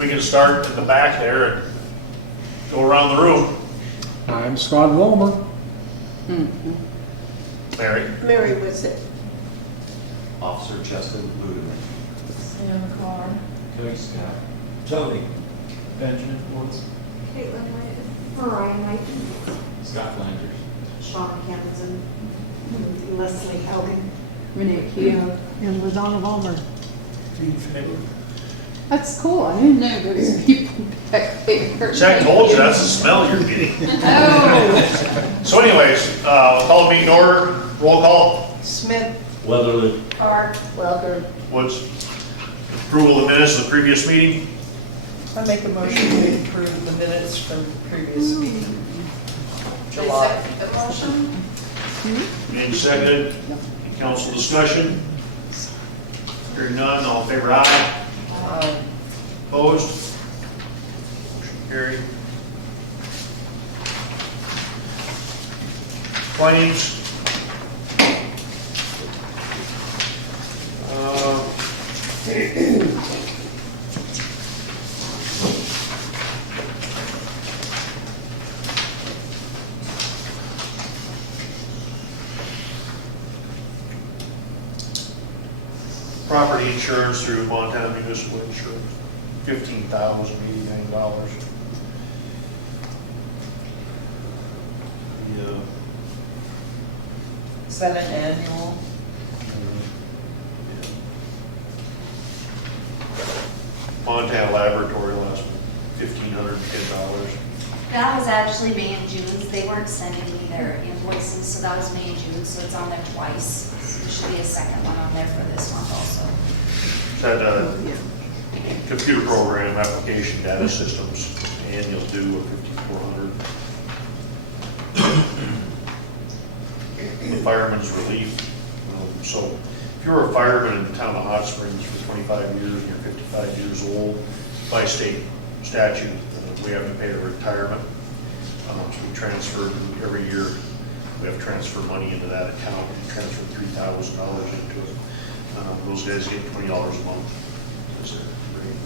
We can start in the back there and go around the room. I'm Scott Wilmer. Mary? Mary was it? Officer Justin Lud. Sam Carr. Cody Scott. Tony. Benjamin Woods. Caitlin White. Mariah Knight. Scott Flanders. Sean Hamilton. Leslie Haugen. Renee Keough. And LaDonna Vollmer. That's cool. I didn't know those people back there. Jack told you, that's the smell you're getting. Oh. So anyways, call the meeting to order, roll call. Smith. Weatherly. Carr. Welker. Woods. Approval of the minutes of the previous meeting. I make a motion to approve the minutes from the previous meeting. July. The motion? Made and seconded. Any council discussion? Hearing none, all in favor, aye. Opposed? Motion carried. Claims. Property insurance through Montana Municipal Insurance, $15,089. Yeah. Is that an annual? Montana Laboratory last one, $1,510. That was actually May and June's. They weren't sending me their invoices, so that was May and June, so it's on there twice. So there should be a second one on there for this month also. Had a computer program application data systems, annual due of $5,400. The fireman's relief. So if you're a fireman in the town of Hot Springs for 25 years and you're 55 years old, by state statute, we have to pay a retirement. So we transfer every year. We have to transfer money into that account and transfer $3,000 into it. Those guys get $20 a month. That's their rate.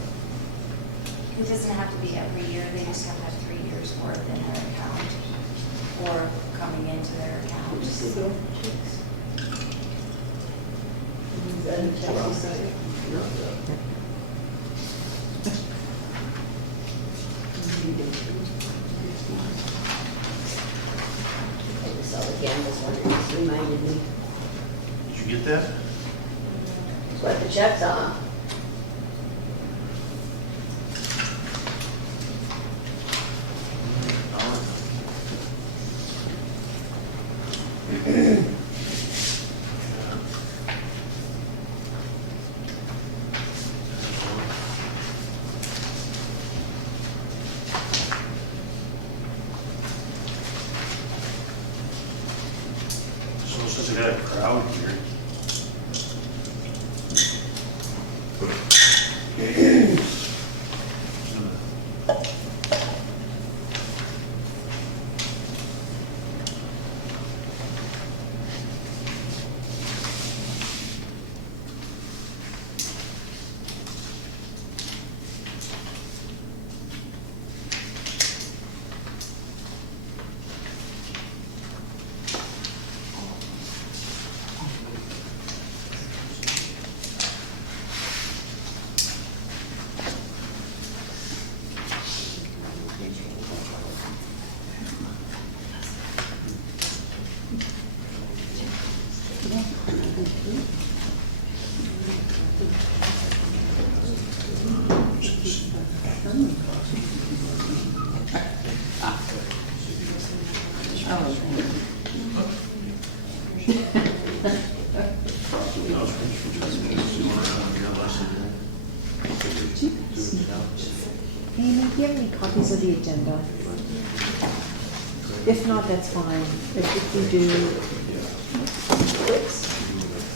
It doesn't have to be every year, they just have to have 3 years worth in their account or coming into their account. So again, this one just reminded me Did you get that? what the check's on. So since I got a crowd here. Amy, do you have any copies of the agenda? If not, that's fine. If you do,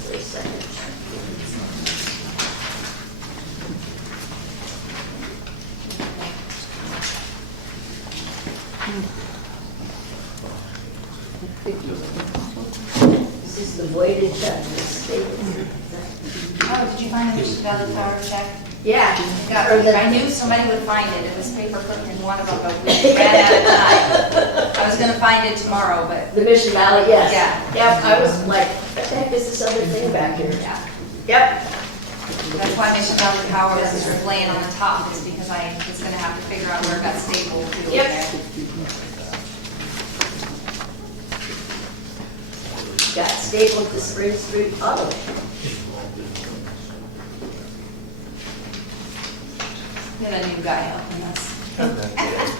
Wait a second. This is the voided check. Oh, did you find it? Valley Power check. Yeah. I knew somebody would find it. It was paper clipped in one of them, but we ran out of time. I was gonna find it tomorrow, but The Mission Valley, yes. Yeah. Yep, I was like, what the heck is this other thing back here? yeah. Yep. That's why Mission Valley Power is sort of laying on the top, is because I was gonna have to figure out where it got stapled to Yep. there. Got stapled to Spring Street Auto. We have a new guy helping us.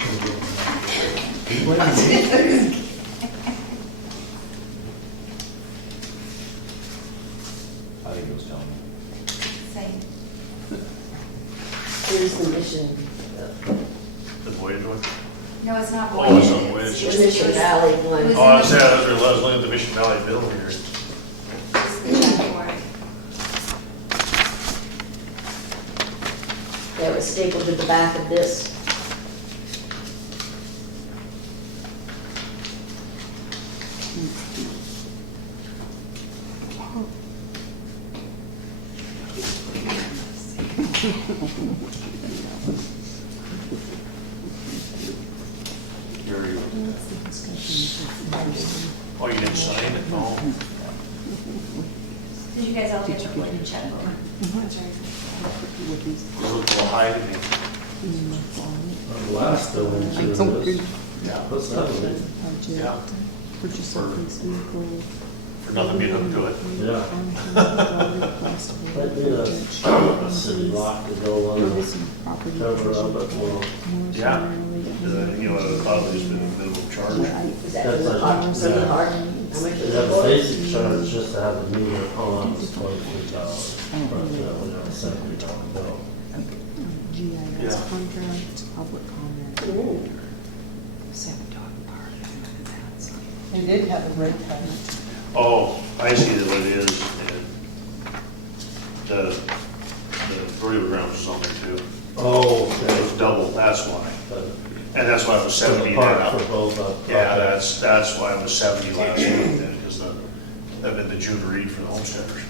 I think it was telling me. Same. Here's the Mission, The voyage one? No, it's not Oh, voided. it's not voided. It's the just- Mission Valley it one. was- Oh, I said, I was looking at the Mission Valley bill here. it's the check for it. That was stapled to the back of this. Here you go. Oh, you didn't sign it? No. Did you guys all get the voided check over? That's right. It looked a little high to me. The last building, sure it is. Yeah. What's that one? Yeah. Purchase of police vehicle. For nothing being hooked to it. Yeah. Might be a city lock to go on the cover of it, well, Yeah. You know, it'll probably just been a minimum charge. Is that for the park, for the park? How much is they it have a for? basic charge just to have the meter on, it's $23. But that would have a $70 bill. GIS Yeah. contract, public comment, Ooh. $7 part. They did have a rate cut. Oh, I see that what it is. And the rodeo grounds is on there too. Oh, It was double, that's why. But And that's why it was for the 70 park now. for both of Yeah, projects. that's why it was 70 last week then, because that'd been the June read for the homesteaders.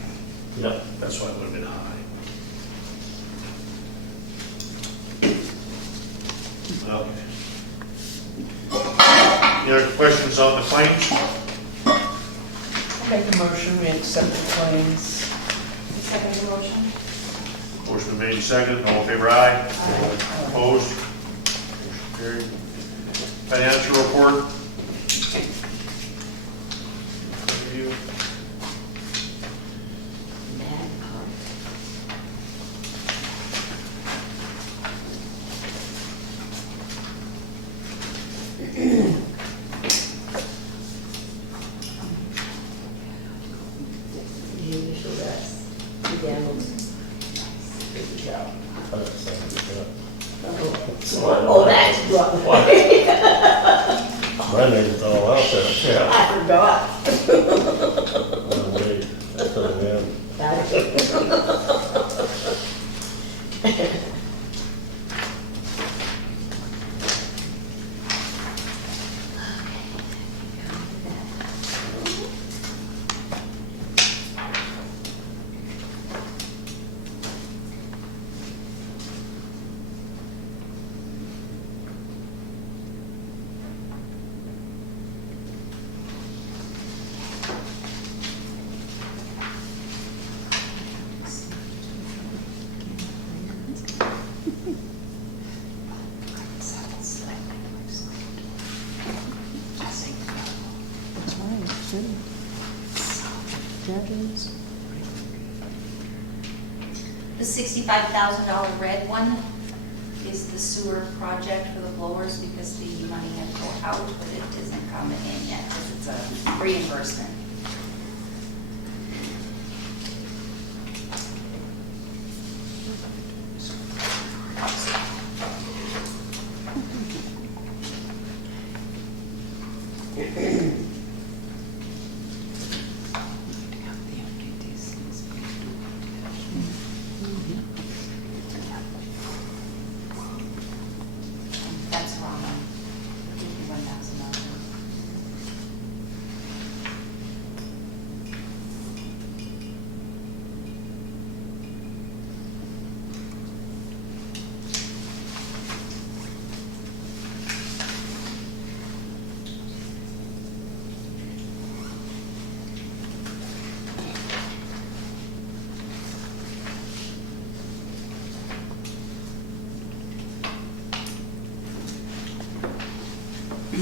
Yep. That's why it would have been high. Okay. Any other questions on the claims? I'll make a motion, we accept the claims. Second the motion. Motion made and seconded, all in favor, aye. Opposed? Motion carried. Financial report. Review. Mad Park. You usually that's the Daniels. Good job. Oh, that's Broadway. My name's all out there, yeah. I forgot. Oh, wait, that's what I meant. That's right, should. Judges. The $65,000 red one is the sewer project for the blowers because the money had to go out, but it isn't coming in yet because it's a reimbursement. That's wrong. $51,000.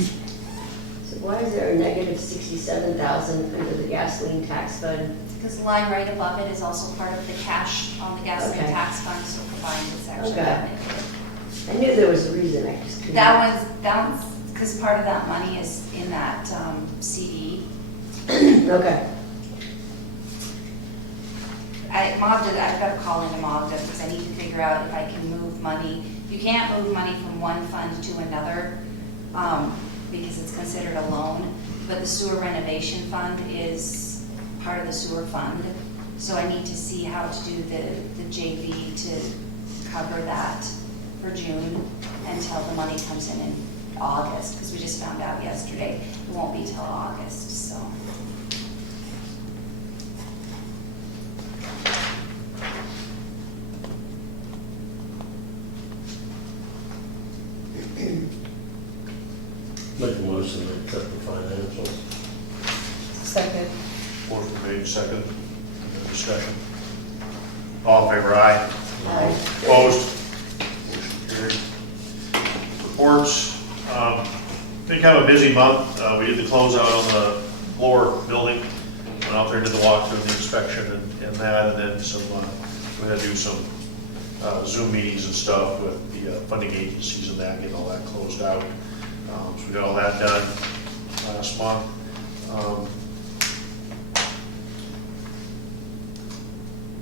So why is there a negative 67,000 under the gasoline tax fund? Because the line right above it is also part of the cash on the gasoline Okay. tax fund, so combined it's actually Okay. that negative. I knew there was a reason, I just couldn't. That one's, because part of that money is in that CD. Okay. I've got to call into Magda because I need to figure out if I can move money. You can't move money from one fund to another because it's considered a loan, but the sewer renovation fund is part of the sewer fund. So I need to see how to do the JV to cover that for June until the money comes in August, because we just found out yesterday it won't be till August, so. Make a motion to accept the financials. Second. Motion made, second. Discussion. All in favor, aye. Aye. Opposed? Motion carried. Reports. Been kind of a busy month. We did the closeout on the floor building. Went out there, did the walkthrough and the inspection and that, and then some, we had to do some Zoom meetings and stuff with the funding agencies and that, getting all that closed out. So we got all that done last month.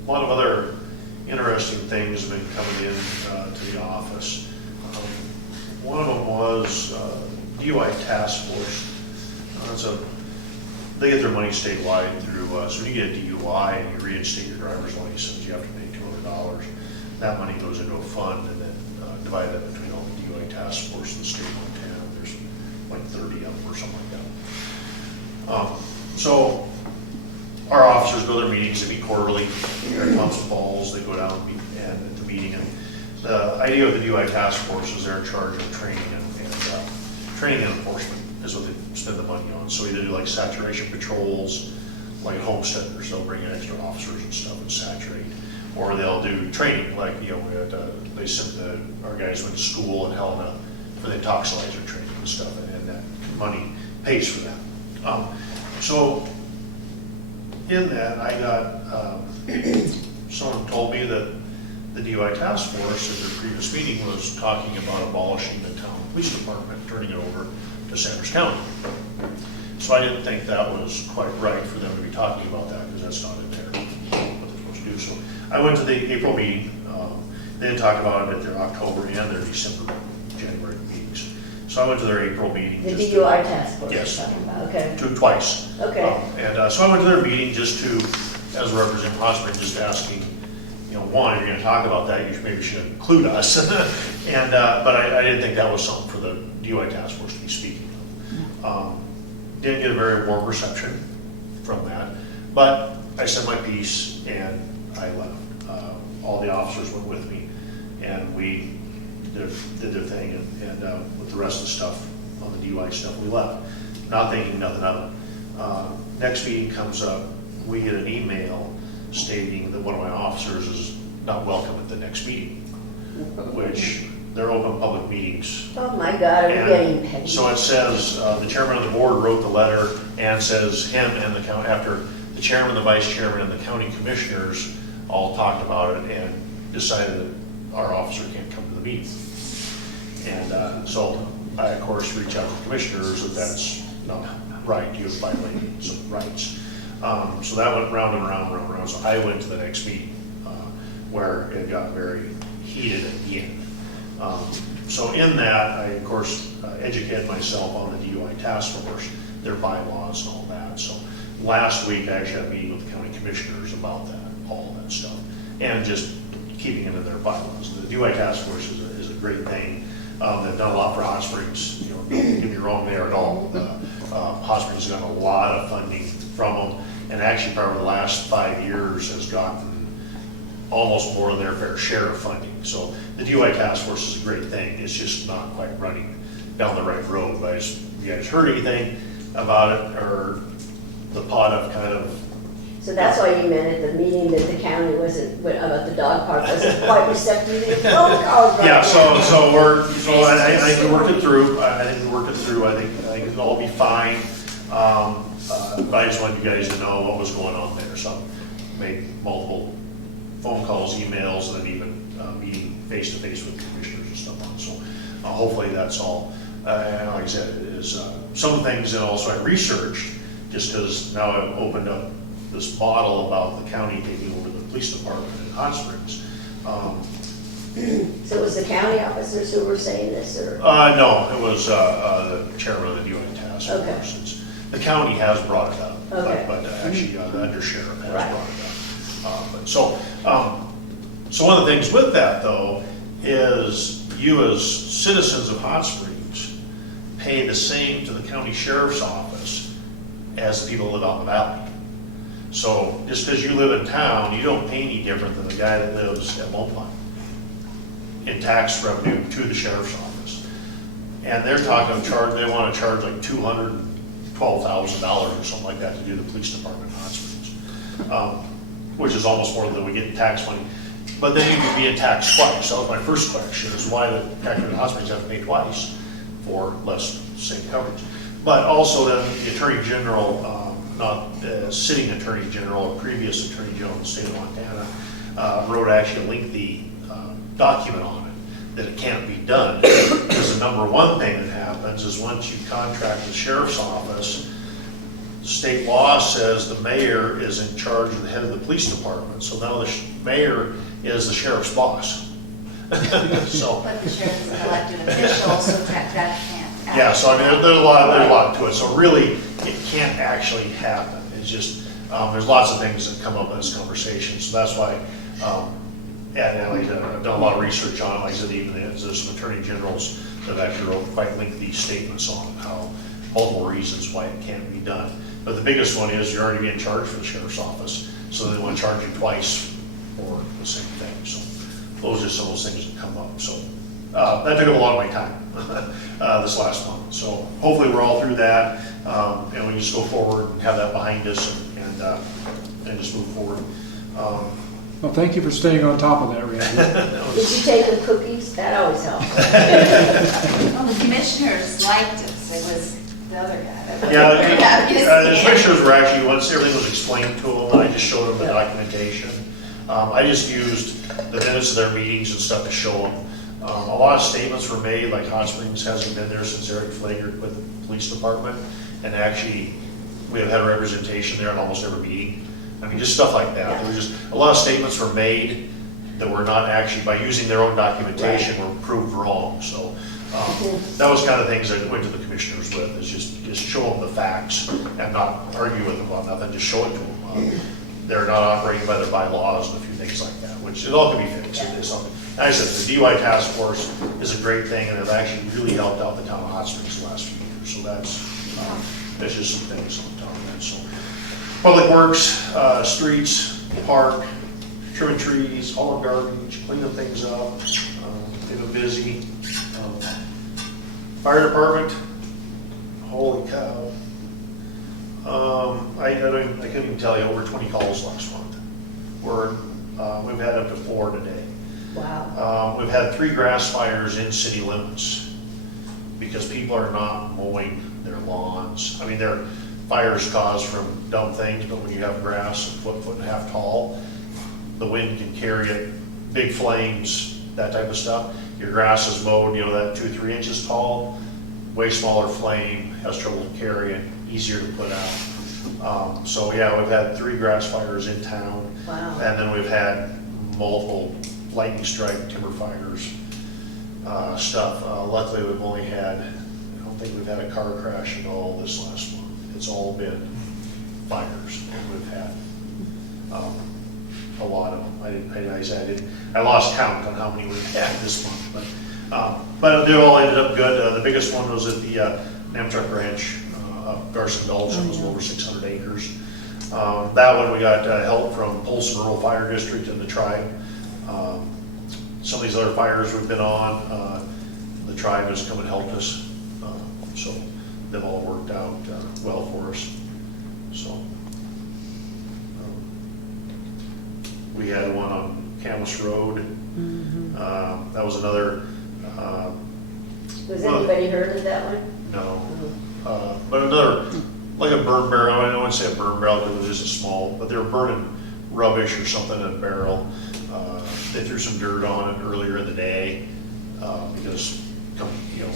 A lot of other interesting things have been coming in to the office. One of them was DUI Task Force. They get their money statewide through, so when you get a DUI and you reinstate your driver's license, you have to pay $200. That money goes into a fund and then divide that between all the DUI Task Force in the state of Montana. There's like 30 of them or something like that. So our officers go to their meetings, they meet quarterly, they're in Thompson Falls, they go down and meet at the meeting. And the idea of the DUI Task Force is they're in charge of training and training and enforcement is what they spend the money on. So either do like saturation patrols, like homesteaders, they'll bring in extra officers and stuff and saturate. Or they'll do training, like, you know, they sent our guys went to school in Helena for the toxilizer training and stuff, and that money pays for that. So in that, I got, someone told me that the DUI Task Force at their previous meeting was talking about abolishing the town police department, turning it over to Sanders County. So I didn't think that was quite right for them to be talking about that, because that's not in there, what they're supposed to do. So I went to the April meeting. They didn't talk about it at their October and their December, January meetings. So I went to their April meeting. The just DUI task force Yes. you're talking about, okay. Twice. Okay. So I went to their meeting just to, as a representative of Hot just asking, you know, one, if you're gonna talk about that, you maybe should include us. And, but I didn't think that was something for the DUI Task Force to be speaking of. Didn't get a very warm reception from that, but I said my piece and I left. All the officers went with me, and we did their thing, and with the rest of the stuff, on the DUI stuff, we left. Not thinking nothing of it. Next meeting comes up, we get an email stating that one of my officers is not welcome at the next meeting, which they're open public meetings. Oh my God, are we And getting paid? so it says, the chairman of the board wrote the letter and says him and the county, after the chairman, the vice chairman, and the county commissioners all talked about it and decided that our officer can't come to the meeting. And so I, of course, reach out to the commissioners that that's not right, you have violated some rights. So that went round and round and round and round. So I went to the next meeting where it got very heated at the end. So in that, I, of course, educated myself on the DUI Task Force, their bylaws and all that. So last week, I actually had a meeting with the county commissioners about that, all of that stuff, and just keeping it in their bylaws. The DUI Task Force is a great thing. They've done a lot for Hot Springs. You know, don't get me wrong there at all. Hot Springs has gotten a lot of funding from them, and actually probably the last 5 years has gotten almost more than their fair share of funding. So the DUI Task Force is a great thing. It's just not quite running down the right road. But you guys heard anything about it, or the pot of kind of So that's why you meant at the meeting that the county wasn't, about the dog park, wasn't quite receptive to the phone calls right Yeah, now. I think we worked it through, I think it'll all be fine. But I just wanted you guys to know what was going on there, so made multiple phone calls, emails, and then even meeting face-to-face with commissioners and stuff on, so hopefully that's all. And like I said, it is some of the things that also I researched, just because now I've opened up this model about the county taking over the police department in Hot Springs. So it was the county officers who were saying this, or? No, it was the chairman of the DUI Task Okay. Force. The county has brought it up, Okay. but actually the undersheriff has Right. brought it up. So one of the things with that though is you as citizens of Hot Springs pay the same to the county sheriff's office as the people that live out in the valley. So just because you live in town, you don't pay any different than the guy that lives at Montpine in tax revenue to the sheriff's office. And they're talking they want to charge like $212,000 or something like that to do the police department in Hot Springs, which is almost more than we get in tax money. But then you could be in tax twice. So my first question is why the taxpayer in Hot Springs have to pay twice for less same coverage. But also then the Attorney General, not sitting Attorney General, or previous Attorney General in the state of Montana, wrote actually a lengthy document on it, that it can't be done. Because the number one thing that happens is once you contract the sheriff's office, state law says the mayor is in charge of the head of the police department. So now the mayor is the sheriff's boss. So. But the sheriff is an elected official, so that can't. Yeah, so I mean, there's a lot to it. So really, it can't actually happen. It's just, there's lots of things that come up in this conversation. So that's why, and like, I've done a lot of research on it. Like I said, even there's some attorney generals that actually wrote quite lengthy statements on how multiple reasons why it can't be done. But the biggest one is you're already being charged for the sheriff's office, so they want to charge you twice for the same thing. So those are some of those things that come up. So that took up a lot of my time this last month. So hopefully we're all through that, and we can just go forward and have that behind us and just move forward. Well, thank you for staying on top of that, Randy. Did you take the cookies? That always helps. Well, the commissioners liked it, so it was the other guy. The commissioners were actually, once everything was explained to them, and I just showed them the documentation. I just used the minutes of their meetings and stuff to show them. A lot of statements were made, like Hot Springs hasn't been there since Eric Flager quit the police department, and actually we have had a representation there in almost every meeting. I mean, just stuff like that. There was just a lot of statements were made that were not actually, by using their own documentation, were proved wrong. So that was kind of things I went to the commissioners with, is just show them the facts and not argue with them about nothing, just show it to them. They're not operating by their bylaws and a few things like that, which it all can be fixed. It's something. As I said, the DUI Task Force is a great thing, and they've actually really helped out the town of Hot Springs the last few years. So that's just some things on top of that. So public works, streets, park, trimming trees, hauling garbage, cleaning things up, getting busy. Fire department, holy cow. I couldn't even tell you, over 20 calls last month. We've had up to 4 today. Wow. We've had 3 grass fires in city limits because people are not mowing their lawns. I mean, they're fires caused from dumb things, but when you have grass a foot and a half tall, the wind can carry it, big flames, that type of stuff. Your grass is mowed, that 2-3 inches tall, way smaller flame, has trouble carrying, easier to put out. So yeah, we've had 3 grass fires in town. Wow. And then we've had multiple lightning strike, timber fires, stuff. Luckily, we've only had, I don't think we've had a car crash at all this last month. It's all been fires, and we've had a lot of them. I lost count on how many we've had this month, but they all ended up good. The biggest one was at the Namtruck Ranch, up Garson Gulch. It was over 600 acres. That one we got help from Polson Rural Fire District and the tribe. Some of these other fires we've been on, the tribe has come and helped us, so they've all worked out well for us. So We had one on Camus Road. That was another, Was anybody heard of that one? no. But another, like a burn barrel, I don't want to say a burn barrel because it was just a small, but they were burning rubbish or something in a barrel. They threw some dirt on it earlier in the day because, you know,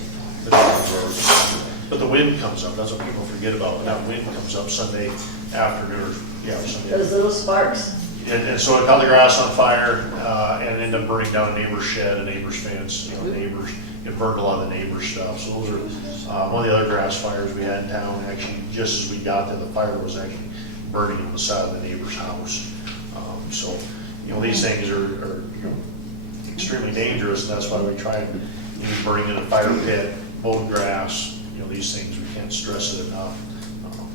the roads. But the wind comes up, that's what people forget about. When that wind comes up Sunday afternoon, Sunday. Those little sparks? And so it caught the grass on fire and ended up burning down a neighbor's shed, a neighbor's fence, neighbors. It burned a lot of the neighbor's stuff. So those are one of the other grass fires we had in town. Actually, just as we got there, the fire was actually burning on the side of the neighbor's house. So, these things are extremely dangerous, and that's why we try and burning in a fire pit, mowed grass, these things, we can't stress it enough.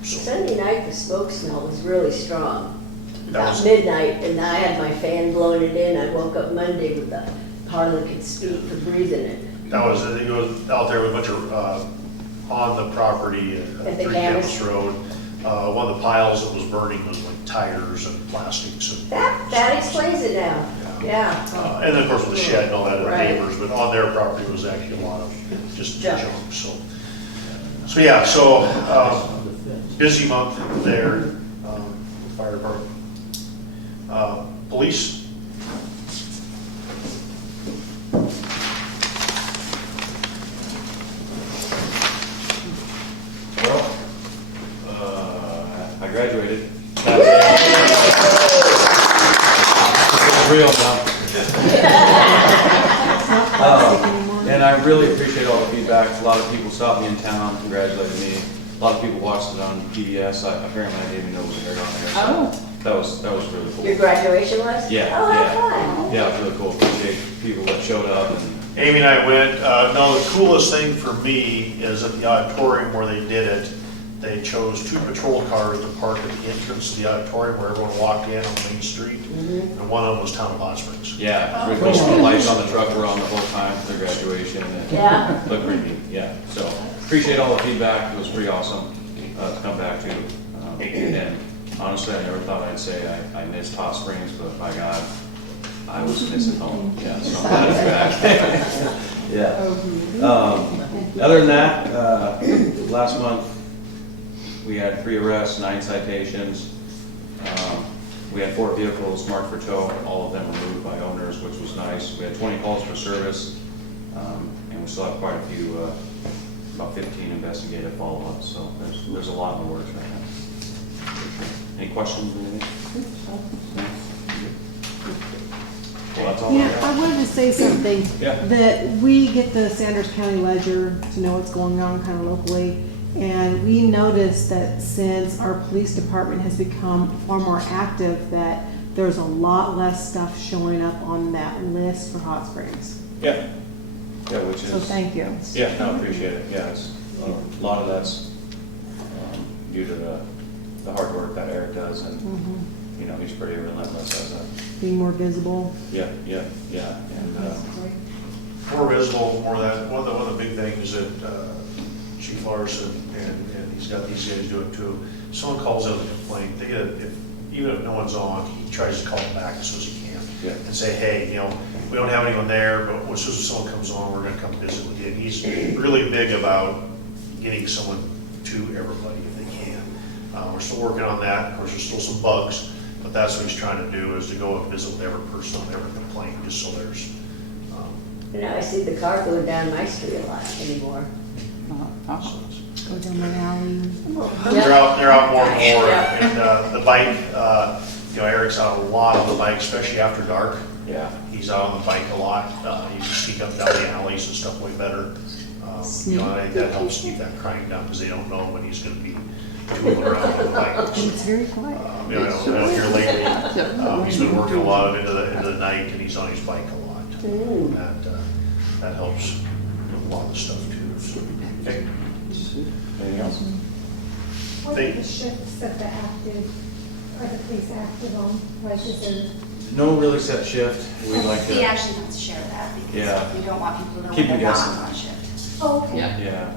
Sunday night, the smoke smell was really strong. About was- midnight, and I had my fan blowing it in. I woke up Monday with the hardly could speak for breathing it. That was, I think it was out there with a bunch of, on the property At at the 3 Camus? Camus Road. One of the piles that was burning was like tires and plastics and. That explains it now. Yeah. And then of course with the shed and all that, the Right. neighbors, but on their property was actually a lot of just Junk. junk, busy month there, with fire department. Police? Well, I graduated. It's real now. And I really appreciate all the feedback. A lot of people stopped me in town, congratulated me. A lot of people watched it on PBS. Apparently I didn't even know it was aired on there. So that was really cool. Your graduation was? Yeah, Oh, how yeah. fun. Yeah, it was really cool. Appreciate people that showed up and Amy and I went, no, the coolest thing for me is at the auditorium where they did it, they chose 2 patrol cars to park at the entrance to the auditorium where everyone walked in on Main Street. And one of them was Town of Hot Springs. yeah, really cool. The lights on the truck were on the whole time for their graduation. And Yeah. looked pretty neat, yeah. So appreciate all the feedback. It was pretty awesome to come back to. And honestly, I never thought I'd say I missed Hot Springs, but by God, I was missing home. Yeah, so I'm glad it's back. Yeah. Other than that, last month we had 3 arrests, 9 citations. We had 4 vehicles marked for tow. All of them were moved by owners, which was nice. We had 20 calls for service, and we still have quite a few, about 15 investigative follow-ups. So there's a lot in the works right now. Any questions or anything? Well, that's all I Yeah, got. I wanted to say something. Yeah. That we get the Sanders County Ledger to know what's going on kind of locally. And we noticed that since our police department has become far more active, that there's a lot less stuff showing up on that list for Hot Springs. Yeah. Yeah, which is. So thank you. Yeah, no, I appreciate it. Yeah, it's, a lot of that's due to the hard work that Eric does, and he's pretty relentless as a. Being more visible. Yeah. And More visible, more that, one of the big things that Chief Larson and he's got these guys do it too. Someone calls in a complaint, they get even if no one's on, he tries to call them back as soon as he can. Yeah. And say, hey, we don't have anyone there, but as soon as someone comes on, we're gonna come visit with you. And he's really big about getting someone to everybody if they can. We're still working on that. Of course, there's still some bugs, but that's what he's trying to do, is to go and visit with every person on every complaint, just so there's, And now I see the car going down my street a lot anymore. so it's- Go down my alley. They're out more and more, Yeah. and the bike, Eric's out a lot on the bike, especially after dark. yeah. He's out on the bike a lot, you can sneak up down the alleys and stuff way better. And I think that helps keep that crime down, because they don't know when he's gonna be tooling around on the bike. It's very quiet. I don't hear lately, he's been working a lot of into the night, and he's on his bike a lot. And that helps with a lot of the stuff too, so, okay. Anything else? What are the shifts that are the police active on? Like, is there? No really set shift. We like We to. actually have to share that Yeah. because we don't want people to know Keep when them they're not guessing. on shift. Oh, okay. Yeah.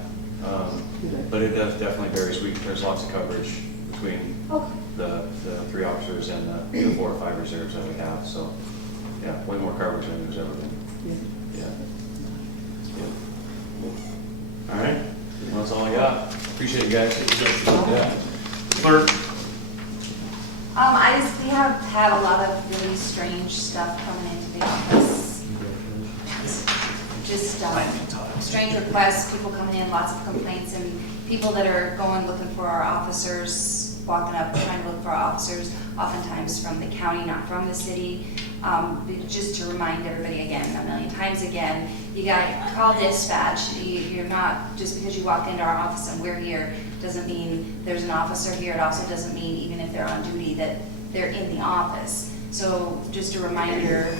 But it definitely varies. There's lots of coverage between Okay. the 3 officers and the 4 or 5 reserves that we have, so, yeah, way more coverage than there's ever been. Yeah. Yeah. All right, well, that's all I got. Appreciate you guys. Yeah. Clerk, We have had a lot of really strange stuff coming into the office. Just strange requests, people coming in, lots of complaints, and people that are going looking for our officers, walking up, trying to look for our officers, oftentimes from the county, not from the city. Just to remind everybody again, a million times again, you got to call dispatch. You're not, just because you walk into our office and we're here, doesn't mean there's an officer here. It also doesn't mean, even if they're on duty, that they're in the office. So just a reminder,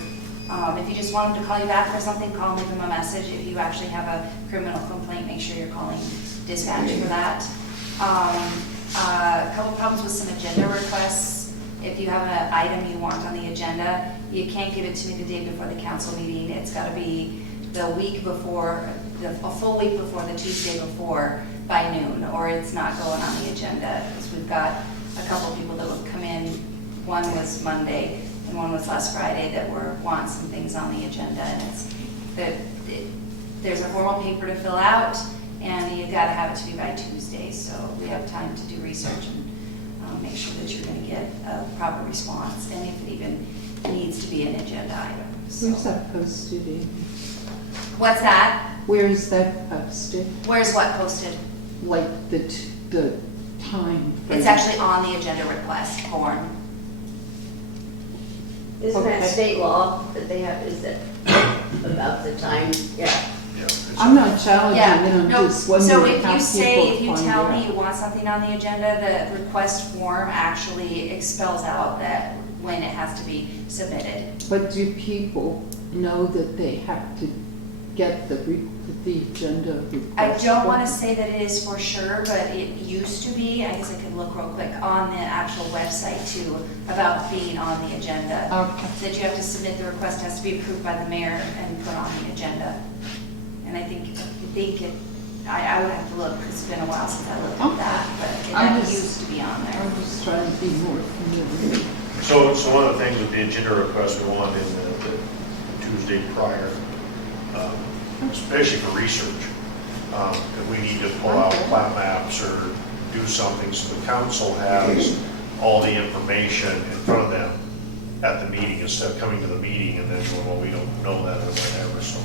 if you just want them to call you back for something, call and leave them a message. If you actually have a criminal complaint, make sure you're calling dispatch for that. A couple problems with some agenda requests. If you have an item you want on the agenda, you can't give it to me the day before the council meeting. It's got to be the week before, a full week before, the Tuesday before, by noon, or it's not going on the agenda. Because we've got a couple people that would come in. One was Monday and one was last Friday that want some things on the agenda, and there's a formal paper to fill out, and you got to have it to be by Tuesday, so we have time to do research and make sure that you're going to get a proper response, and if it even needs to be an agenda item. So. Where's that posted in? What's that? Where is that posted? Where's what posted? Like the time frame? It's actually on the agenda request form. Isn't that Okay. state law that they have, is that about the time, yeah. yeah. it's- I'm not challenging Yeah, it, I'm no, just so wondering if how you say, if people you find tell me out. you want something on the agenda, the request form actually expels out that when it has to be submitted. But do people know that they have to get the agenda request? I don't want to say that it is for sure, but it used to be, I guess I could look real quick, on the actual website too, about being on the agenda. Okay. That you have to submit, the request has to be approved by the mayor and put on the agenda. And I think I would have to look, because it's been a while since I looked at Okay. that, but I that just- used to be on there. I'm just trying to be more familiar. So one of the things with the agenda request, we want in the Tuesday prior, especially for research, if we need to pull out plat maps or do something, so the council has all the information in front of them at the meeting, instead of coming to the meeting and then going, well, we don't know that or whatever, so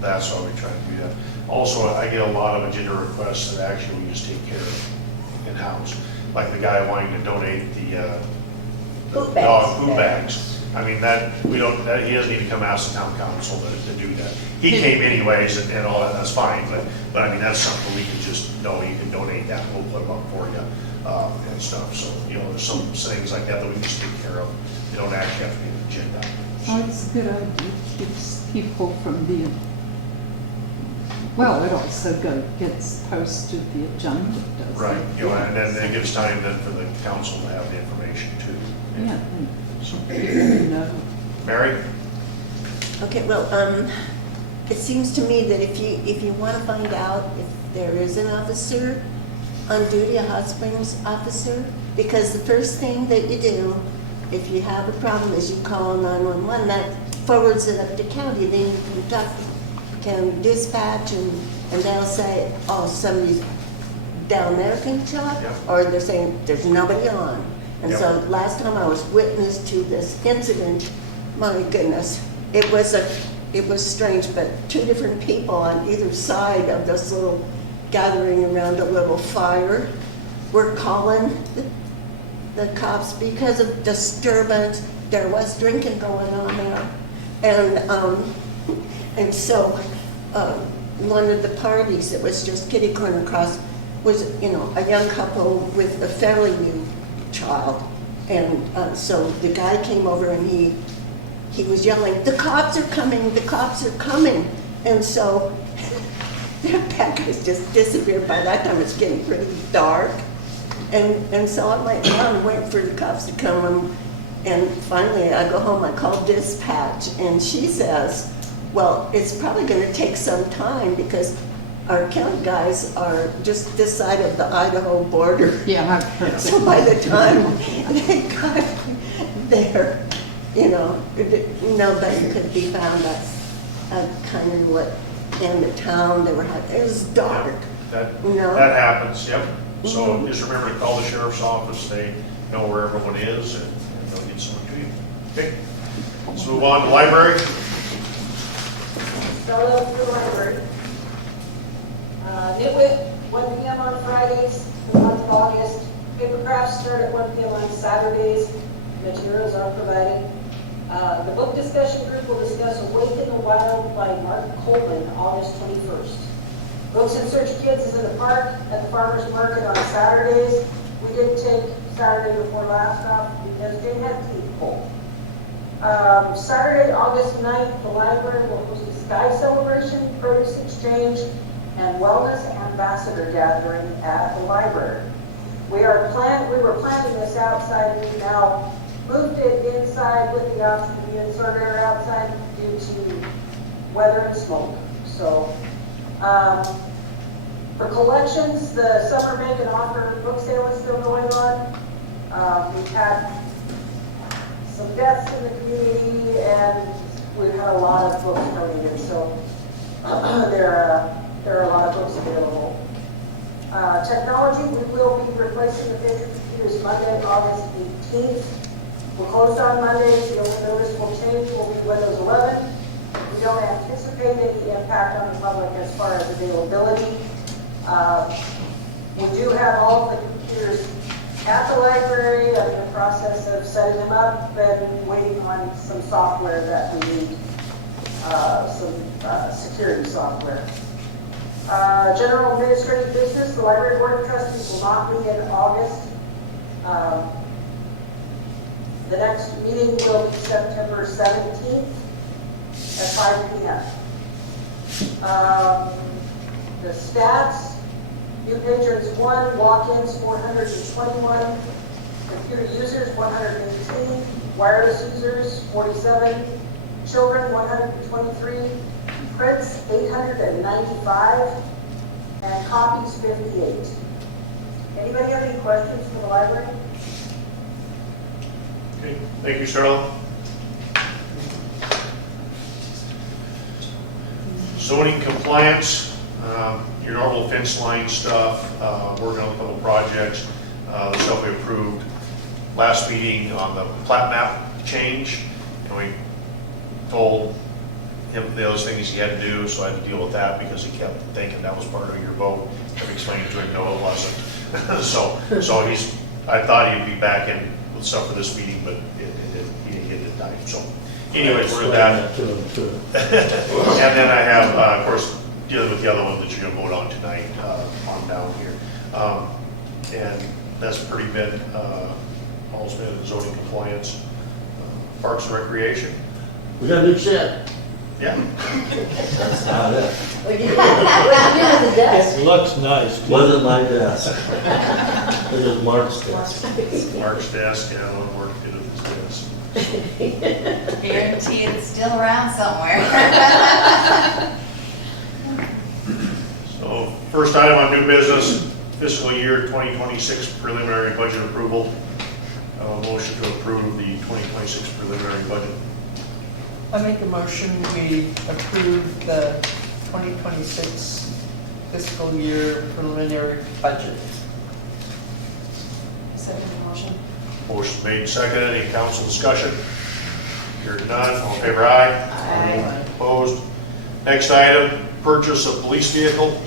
that's why we try to do that. Also, I get a lot of agenda requests that actually we just take care of in-house, like the guy wanting to donate the Poop bags. dog poop bags. I mean, he doesn't need to come ask the town council to do that. He came anyways and all that, that's fine, but I mean, that's something we can just, no, you can donate that, we'll put them up for you, and stuff. So, there's some things like that that we can just take care of. They don't actually have to be an agenda. Oh, it's a good idea, keeps people from being, well, it also gets posted the agenda, doesn't it? Right, and then it gives time then for the council to have the information too. Yeah, and so people know. Mary? Okay, well, it seems to me that if you want to find out if there is an officer on duty, a hot springs officer, because the first thing that you do, if you have a problem, is you call 911, that forwards it up to county, then you can talk to county dispatch, and they'll say, oh, somebody's down there can talk, Yep. or they're saying there's nobody on. And Yep. so last time I was witness to this incident, my goodness, it was strange, but 2 different people on either side of this little gathering around a little fire were calling the cops because of disturbance. There was drinking going on there. And so one of the parties that was just kitty corner across was, a young couple with a fairly new child. And so the guy came over and he was yelling, the cops are coming, the cops are coming. And so their package just disappeared. By that time it's getting pretty dark. And so I went down and waited for the cops to come. And finally I go home, I called dispatch, and she says, well, it's probably going to take some time because our county guys are just this side of the Idaho border. Yeah, I've heard that. So by the time they got there, nobody could be found. That's kind of what in the town they were having. It was dark. That No. happens, yep. So Mhm. just remember to call the sheriff's office, they know where everyone is, and they'll get someone to you. Okay, let's move on to library. Start off with the library. Nitwit, 1 p.m. on Fridays, for the month of August. Paper crafts start at 1 p.m. on Saturdays. Materials are provided. The book discussion group will discuss Awake in the Wild by Mark Coleman, August 21st. Books and Search Kids is in the park at the farmer's market on Saturdays. We did take Saturday before last off because they had teeth pulled. Saturday, August 9th, the library will host a sky celebration, produce exchange, and wellness ambassador gathering at the library. We were planning this outside, we now moved it inside with the option to be inserted or outside due to weather and smoke. So, for collections, the summer make and offer book sale is still going on. We've had some deaths in the community, and we've had a lot of books donated, so there are a lot of books available. Technology, we will be replacing the paper computers Monday, August 18th. We're closed on Mondays. The only noticeable change will be Windows 11. We don't anticipate any impact on the public as far as availability. We do have all of the computers at the library. I'm in the process of setting them up and waiting on some software that we need, some security software. General administrative business, the library board of trustees will not meet in August. The next meeting will be September 17th at 5 p.m. The stats, new patrons 1, walk-ins 421, computer users 118, wireless users 47, children 123, prints 895, and copies 58. Anybody have any questions for the library? Okay, thank you, Cheryl. Zoning compliance, your normal fence line stuff, working on a couple projects, the stuff we approved last meeting on the plat map change, and we told him those things he had to do, so I had to deal with that because he kept thinking that was part of your vote. I explained to him, no, it wasn't. so I thought he'd be back in with stuff for this meeting, but he didn't get it done. So anyways, we're at that. And then I have, of course, dealing with the other one that you're gonna vote on tonight, on down here. And that's pretty been, all's been zoning compliance, parks and recreation. We got a new shed. Yeah. That's about it. What do you do with the desk? It looks nice. Wasn't my desk. It was Mark's desk. Mark's desk, yeah, I'll work good with his desk. Guarantee it's still around somewhere. So first item on new business, fiscal year 2026 preliminary budget approval. Motion to approve the 2026 preliminary budget. I make a motion, we approve the 2026 fiscal year preliminary budget. Second motion. Motion made, seconded. Any council discussion? Hearing none, all in favor, aye. Aye. Opposed? Next item, purchase of police vehicle.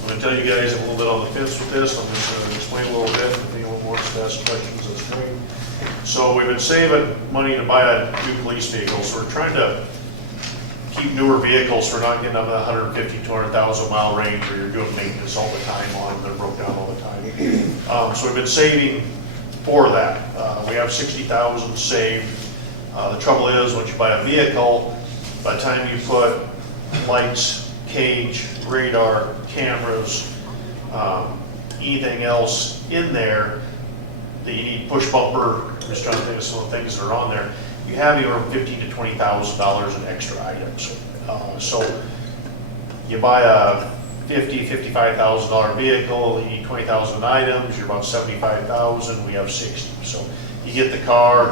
I'm going to tell you guys I'm a little bit on the fence with this. I'm just going to explain a little bit. If anyone wants to ask questions, that's great. So we've been saving money to buy a new police vehicle. So we're trying to keep newer vehicles. We're not getting up to 150, 200,000 mile range where you're doing maintenance all the time on them. They're broke down all the time. So we've been saving for that. We have 60,000 saved. The trouble is, once you buy a vehicle, by the time you put lights, cage, radar, cameras, anything else in there that you need, push bumper, I'm just trying to think of some of the things that are on there, you have anywhere from $15,000 to $20,000 in extra items. So you buy a $55,000 vehicle, you need 20,000 items, you're about 75,000, we have 60. So you get the car,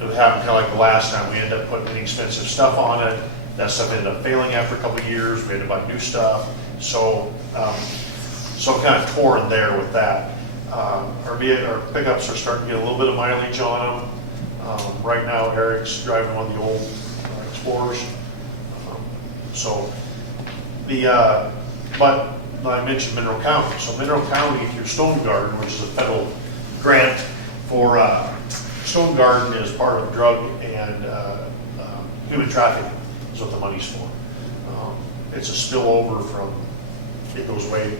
it happened kind of like the last time, we ended up putting inexpensive stuff on it. That stuff ended up failing after a couple of years, we had to buy new stuff. So, so I'm kind of torn there with that. Our pickups are starting to get a little bit of mileage on them. Right now, Eric's driving one of the old Explorers. But I mentioned Mineral County. So Mineral County, through Stone Garden, which is a federal grant for Stone Garden, is part of drug and human trafficking is what the money's for. It's a spillover from, it goes way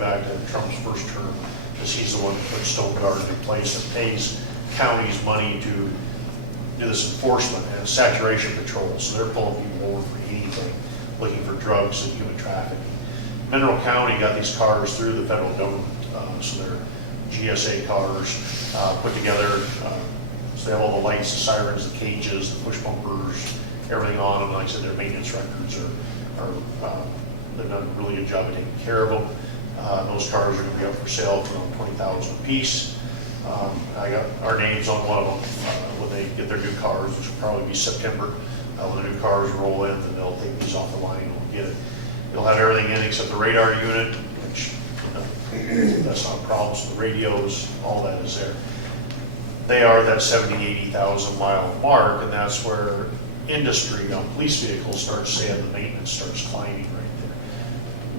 back to Trump's first term, because he's the one that put Stone Garden in place and pays counties money to do this enforcement and saturation patrol. So they're pulling people over for anything, looking for drugs and human trafficking. Mineral County got these cars through the federal government, so they're GSA cars put together. So they have all the lights, the sirens, the cages, the push bumpers, everything on them. Like I said, their maintenance records are they've done a really good job of taking care of them. Those cars are going to be up for sale for around $20,000 a piece. I got our names on one of them when they get their new cars, which will probably be September. When the new cars roll in, then they'll take these off the line and we'll get it. It'll have everything in except the radar unit, which that's not a problem. So the radios, all that is there. They are that 70,000, 80,000 mile mark, and that's where industry on police vehicles starts saying the maintenance starts climbing right there.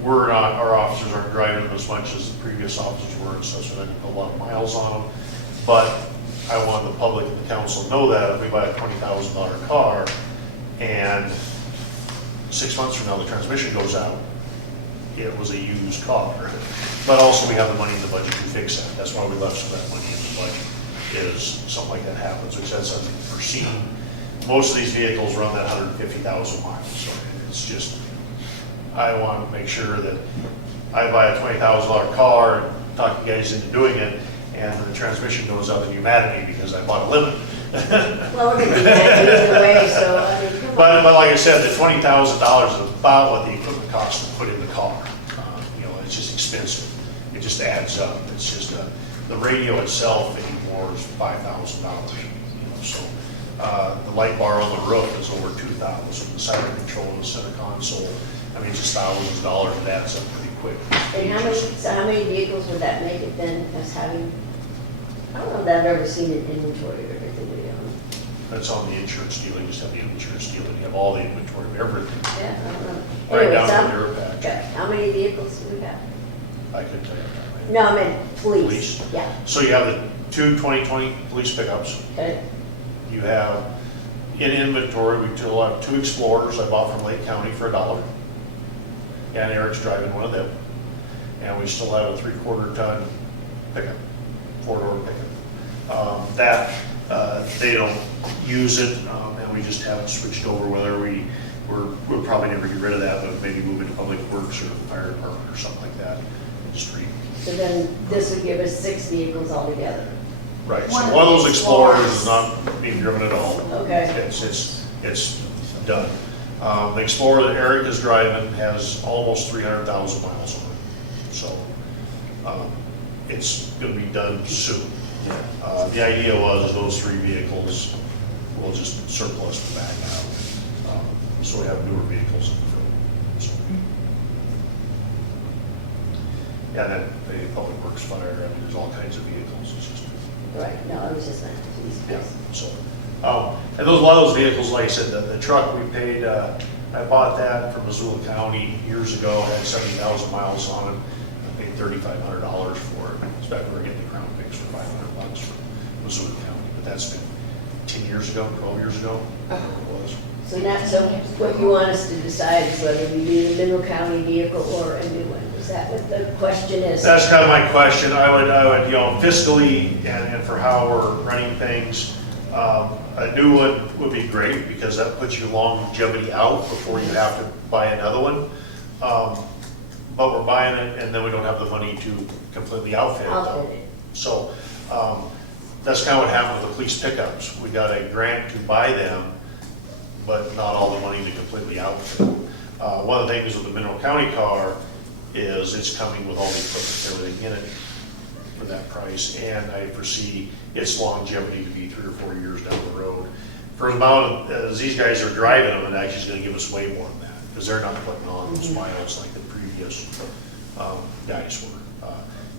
We're not, our officers aren't driving them as much as the previous officers were, and so we're not put a lot of miles on them. But I want the public and the council to know that if we buy a $20,000 car and 6 months from now the transmission goes out, it was a used car. But also we have the money in the budget to fix that. That's why we left some of that money in the budget, is something like that happens, which that's unforeseen. Most of these vehicles run that 150,000 miles, so it's just, I want to make sure that I buy a $20,000 car and talk you guys into doing it, and the transmission goes out and you're mad at me because I bought a limit. Well, we're going to be mad either way, so I mean, come on. But like I said, the $20,000 is about what the equipment costs to put in the car. It's just expensive. It just adds up. It's just the radio itself anymore is $5,000. So the light bar on the roof is over $2,000. The siren control in the center console, I mean, just thousands of dollars. It adds up pretty quick. And how many vehicles would that make it then as having? I don't know that I've ever seen an inventory of everything we own. That's on the insurance deal. You just have the insurance deal, and you have all the inventory of everything. Yeah, I don't know. Right Anyways, down to the Durapatch. okay. How many vehicles do we have? I could tell you that. No, I meant police. Police. Yeah. So you have the two 2020 police pickups. Okay. You have, in inventory, we still have two Explorers I bought from Lake County for $1. And Eric's driving one of them. And we still have a 3/4 ton pickup, 4-door pickup. They don't use it, and we just haven't switched over, whether we'll probably never get rid of that, but maybe move into public works or fire department or something like that in the street. So then this would give us 6 vehicles altogether. Right, so one of those Explorers is not being driven at all. Okay. It's done. The Explorer that Eric is driving has almost 300,000 miles on it. So it's going to be done soon. The idea was those 3 vehicles will just surplus the back out. So we have newer vehicles in the field. So. Yeah, then the public works fire, I mean, there's all kinds of vehicles. It's just. Right, no, I was just meant police. Yeah, so, and a lot of those vehicles, like I said, the truck we paid, I bought that from Missoula County years ago, had 70,000 miles on it. I paid $3,500 for it. It's back when we were getting the Crown Vics for $500 from Missoula County, but that's been 10 years ago, 12 years ago, whatever it was. So what you want us to decide is whether we need a Mineral County vehicle or a new one. Is that what the question is? That's kind of my question. I would, fiscally and for how we're running things, a new one would be great because that puts your longevity out before you have to buy another one. But we're buying it and then we don't have the money to completely outfit it though. So that's kind of what happened with the police pickups. We got a grant to buy them, but not all the money to completely outfit them. One of the things with the Mineral County car is it's coming with all the equipment, and everything in it for that price, and I foresee its longevity to be 3 or 4 years down the road. For the amount of, as these guys are driving them, it actually is gonna give us way more than that, because they're not putting on those miles like the previous guys were.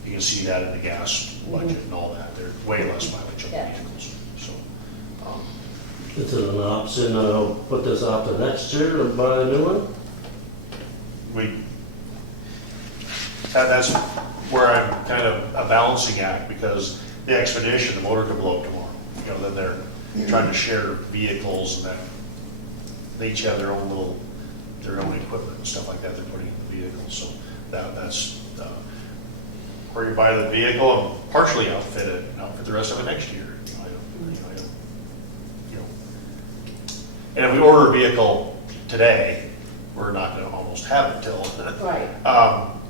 You can see that in the gas budget and all that, they're way less mileage on the vehicles, so. Is it an option, put this out to next year and buy a new one? That's where I'm kind of a balancing act, because the Expedition, the motor could blow up tomorrow. You know, then they're trying to share vehicles, and that they each have their own equipment and stuff like that they're putting in the vehicle. So that's where you buy the vehicle and partially outfit it, and outfit the rest of it next year. And if we order a vehicle today, we're not going to almost have it till. Right.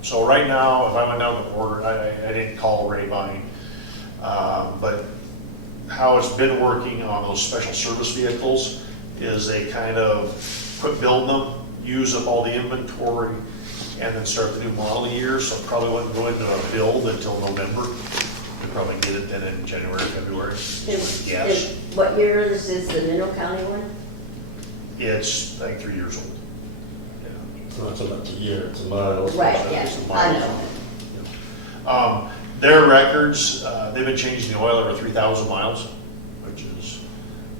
So right now, if I went down to order, I didn't call Ray Bunny, but how it's been working on those special service vehicles is they kind of quit building them, use up all the inventory, and then start the new model year. So it probably wouldn't go into a build until November. We'd probably get it then in January, February. Yes. What year is this, the Mineral County one? It's like 3 years old. It's not so much a year, it's a miles. Right, yeah, I know. Their records, they've been changing the oil every 3,000 miles, which is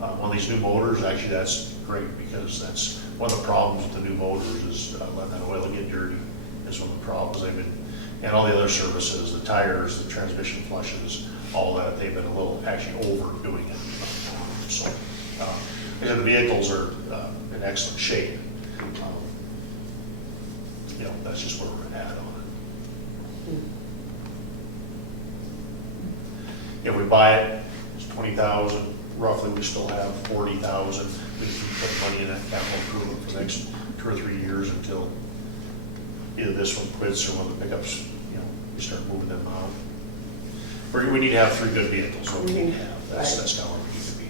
on these new motors. Actually, that's great, because that's one of the problems with the new motors is letting that oil get dirty is one of the problems. They've been, and all the other services, the tires, the transmission flushes, all that, they've been a little actually overdoing it. So, the vehicles are in excellent shape. That's just where we're at on it. If we buy it, it's 20,000. Roughly, we still have 40,000. We can put money in that capital improvement for the next 2 or 3 years until either this one quits or one of the pickups, we start moving them out. We need to have 3 good vehicles. What we need to have. That's not where we need to be.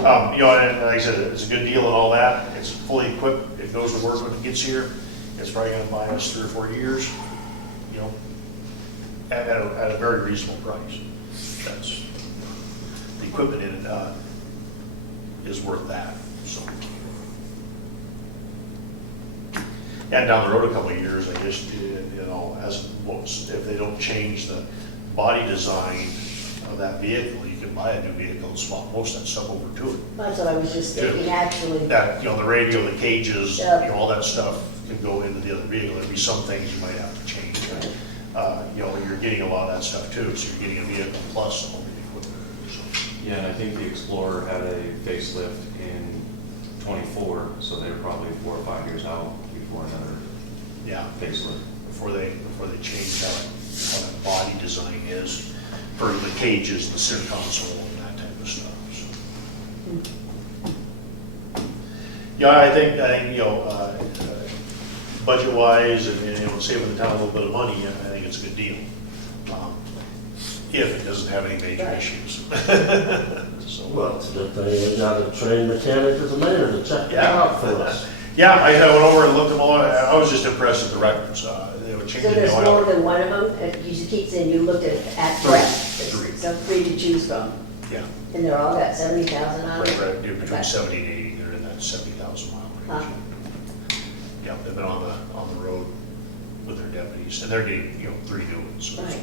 And like I said, it's a good deal and all that. It's fully equipped. It goes to work when it gets here. It's probably going to buy us 3 or 4 years, at a very reasonable price. That's the equipment in it is worth that. So, and down the road a couple of years, I just if they don't change the body design of that vehicle, you can buy a new vehicle and swap most of that stuff over to it. That's what I was just thinking, actually. That, the radio, the cages, Yep. all that stuff can go into the other vehicle. There'd be some things you might have to change. You're getting a lot of that stuff too, so you're getting a vehicle plus all the equipment. So. Yeah, and I think the Explorer had a facelift in '24, so they were probably 4 or 5 years out before another facelift. Before they change how that body design is for the cages, the center console, and that type of stuff. So. Yeah, I think budget-wise and saving the town a little bit of money, I think it's a good deal. If it doesn't have any major issues. So, Well, it's a good thing we got a trained mechanic as a mayor to check it out for us. Yeah, I went over and looked them all. I was just impressed with the records. They were changing the oil. So there's more than one of them? You keep saying you looked at breadth. 3. So 3 to choose from. Yeah. And they're all got 70,000 on it? Right, between 70 and 80, they're in that 70,000 mile range. Yeah, they've been on the road with their deputies, and they're getting 3 new ones. So Right.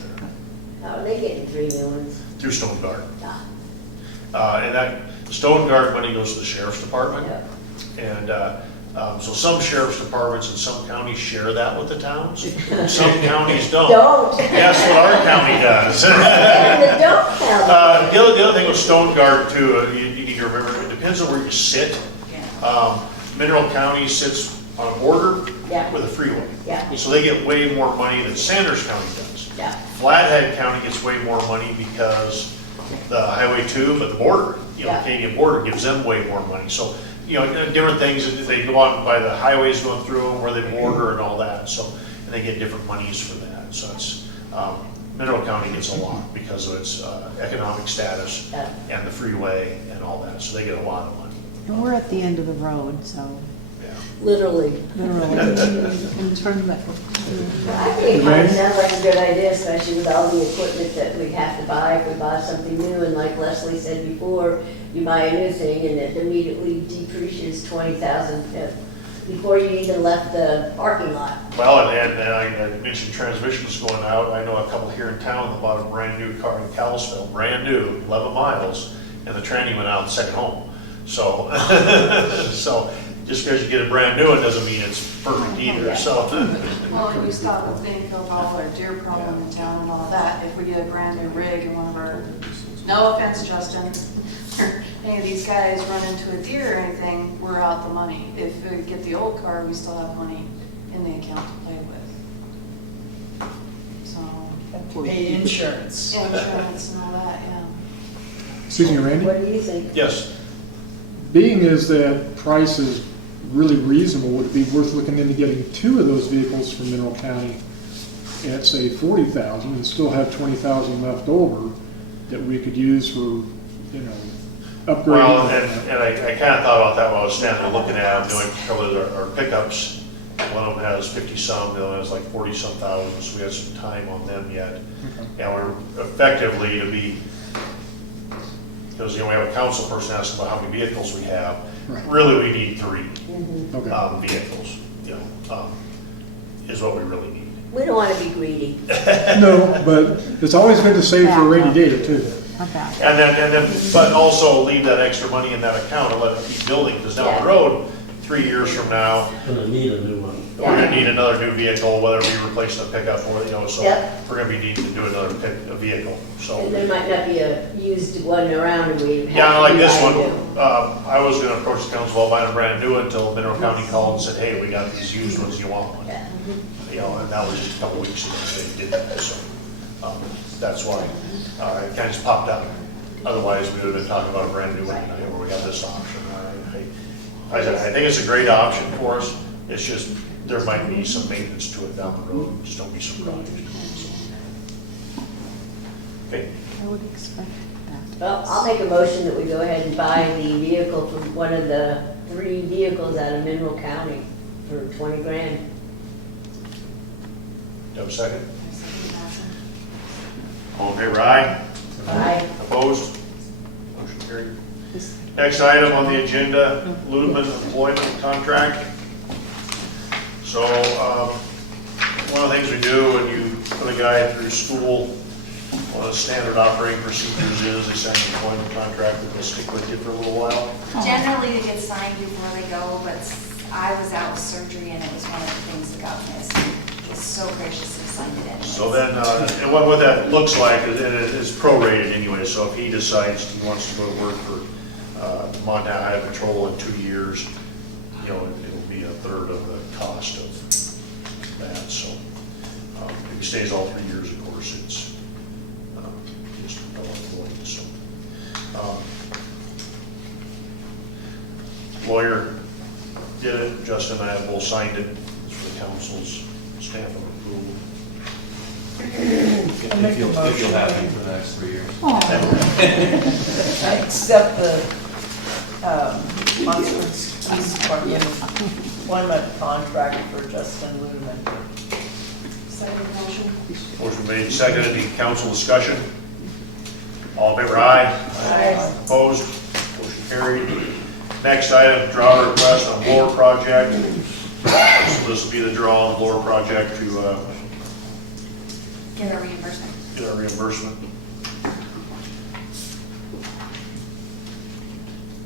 How are they getting 3 new ones? through Stone Guard. Ah. And that Stone Guard money goes to the sheriff's department. Yep. And so some sheriff's departments and some counties share that with the towns. Some counties don't. Don't. That's what our county does. And the don't count. The other thing with Stone Guard too, you need to remember, it depends on where you sit. Mineral County sits on a border Yeah. with a freeway. Yeah. So they get way more money than Sanders County does. Yeah. Flathead County gets way more money because the Highway 2, but the border, Yeah. Canadian border gives them way more money. So, different things, they go on by the highways going through them where they border and all that. So, and they get different monies for that. So it's, Mineral County gets a lot because of its economic status and the freeway and all that. So they get a lot of money. And we're at the end of the road, so literally. Internment. I think it kind of sounds like a good idea, especially with all the equipment that we have to buy if we buy something new. And like Leslie said before, you buy a new thing and it immediately depreciates 20,000 before you even left the parking lot. Well, and I mentioned transmissions going out. I know a couple here in town that bought a brand new car in Kalispell, brand new, 11 miles, and the tranny went out in the second home. So, so just because you get a brand new one doesn't mean it's perfect either, so. Well, and we stop with Bainfield Hall or deer problem in town and all that. If we get a brand new rig and one of our, no offense, Justin, any of these guys run into a deer or anything, we're out the money. If we get the old car, we still have money in the account to play with. So, Pay insurance. insurance and all that, yeah. Excuse me, Randy? What do you think? Yes, Being is that price is really reasonable, would it be worth looking into getting 2 of those vehicles from Mineral County at, say, 40,000 and still have 20,000 left over that we could use for, you know, upgrading? well, and I kind of thought about that while I was standing there looking at them, doing probably our pickups. One of them has 50-some, the other has like 40-some thousand, so we have some time on them yet. Okay. And we're effectively to be, because, you know, we have a council person asking about how many vehicles we have. Right. Really, we need 3 Okay. vehicles, you know, is what we really need. We don't want to be greedy. No, but it's always good to save for a rainy day, too. And then, but also leave that extra money in that account and let it keep building, because down the road, 3 years from now, Gonna need a new one. we're gonna need another new vehicle, whether we replace the pickup or, you know, so Yep. we're gonna be needing to do another vehicle, so. And there might not be a used one around and we have Yeah, to like buy this a one, new. I was gonna approach the council about buying a brand new one until Mineral County called and said, hey, we got these used ones, you want one? Yeah. You know, and that was just a couple weeks ago they did that, so, that's why, it kind of just popped up. Otherwise, we would have been talking about a brand new one, you know, where we got this option. I think it's a great option for us, it's just, there might be some maintenance to it down the road, just don't be surprised. Okay, I would expect that. Well, I'll make a motion that we go ahead and buy the vehicle from one of the 3 vehicles out of Mineral County for 20 grand. you have a second? All in favor, aye? Aye. Opposed? Motion carried. Next item on the agenda, Ludman employment contract. So, one of the things we do when you put a guy through school, one of the standard operating procedures is they sign an employment contract that they'll stick with you for a little while. Generally, they get signed before they go, but I was out with surgery and it was one of the things that got missed. He was so graciously signed it in. So then, and what that looks like is it is prorated anyway, so if he decides he wants to go to work for Montana Highway Patrol in 2 years, you know, it'll be a third of the cost of that, so if he stays all 3 years, of course, it's just unemployed, so. Lawyer did it, Justin and I have both signed it, it's for the council's stamp of approval. I'll make a motion. happy for the next 3 years. I accept the Montrose Police Department employment contract for Justin Lud. Second motion. Motion made, seconded, any council discussion? All in favor, aye? Aye. Opposed? Motion carried. Next item, draw request on blower project. So this will be the draw on the blower project to Get a reimbursement. get our reimbursement.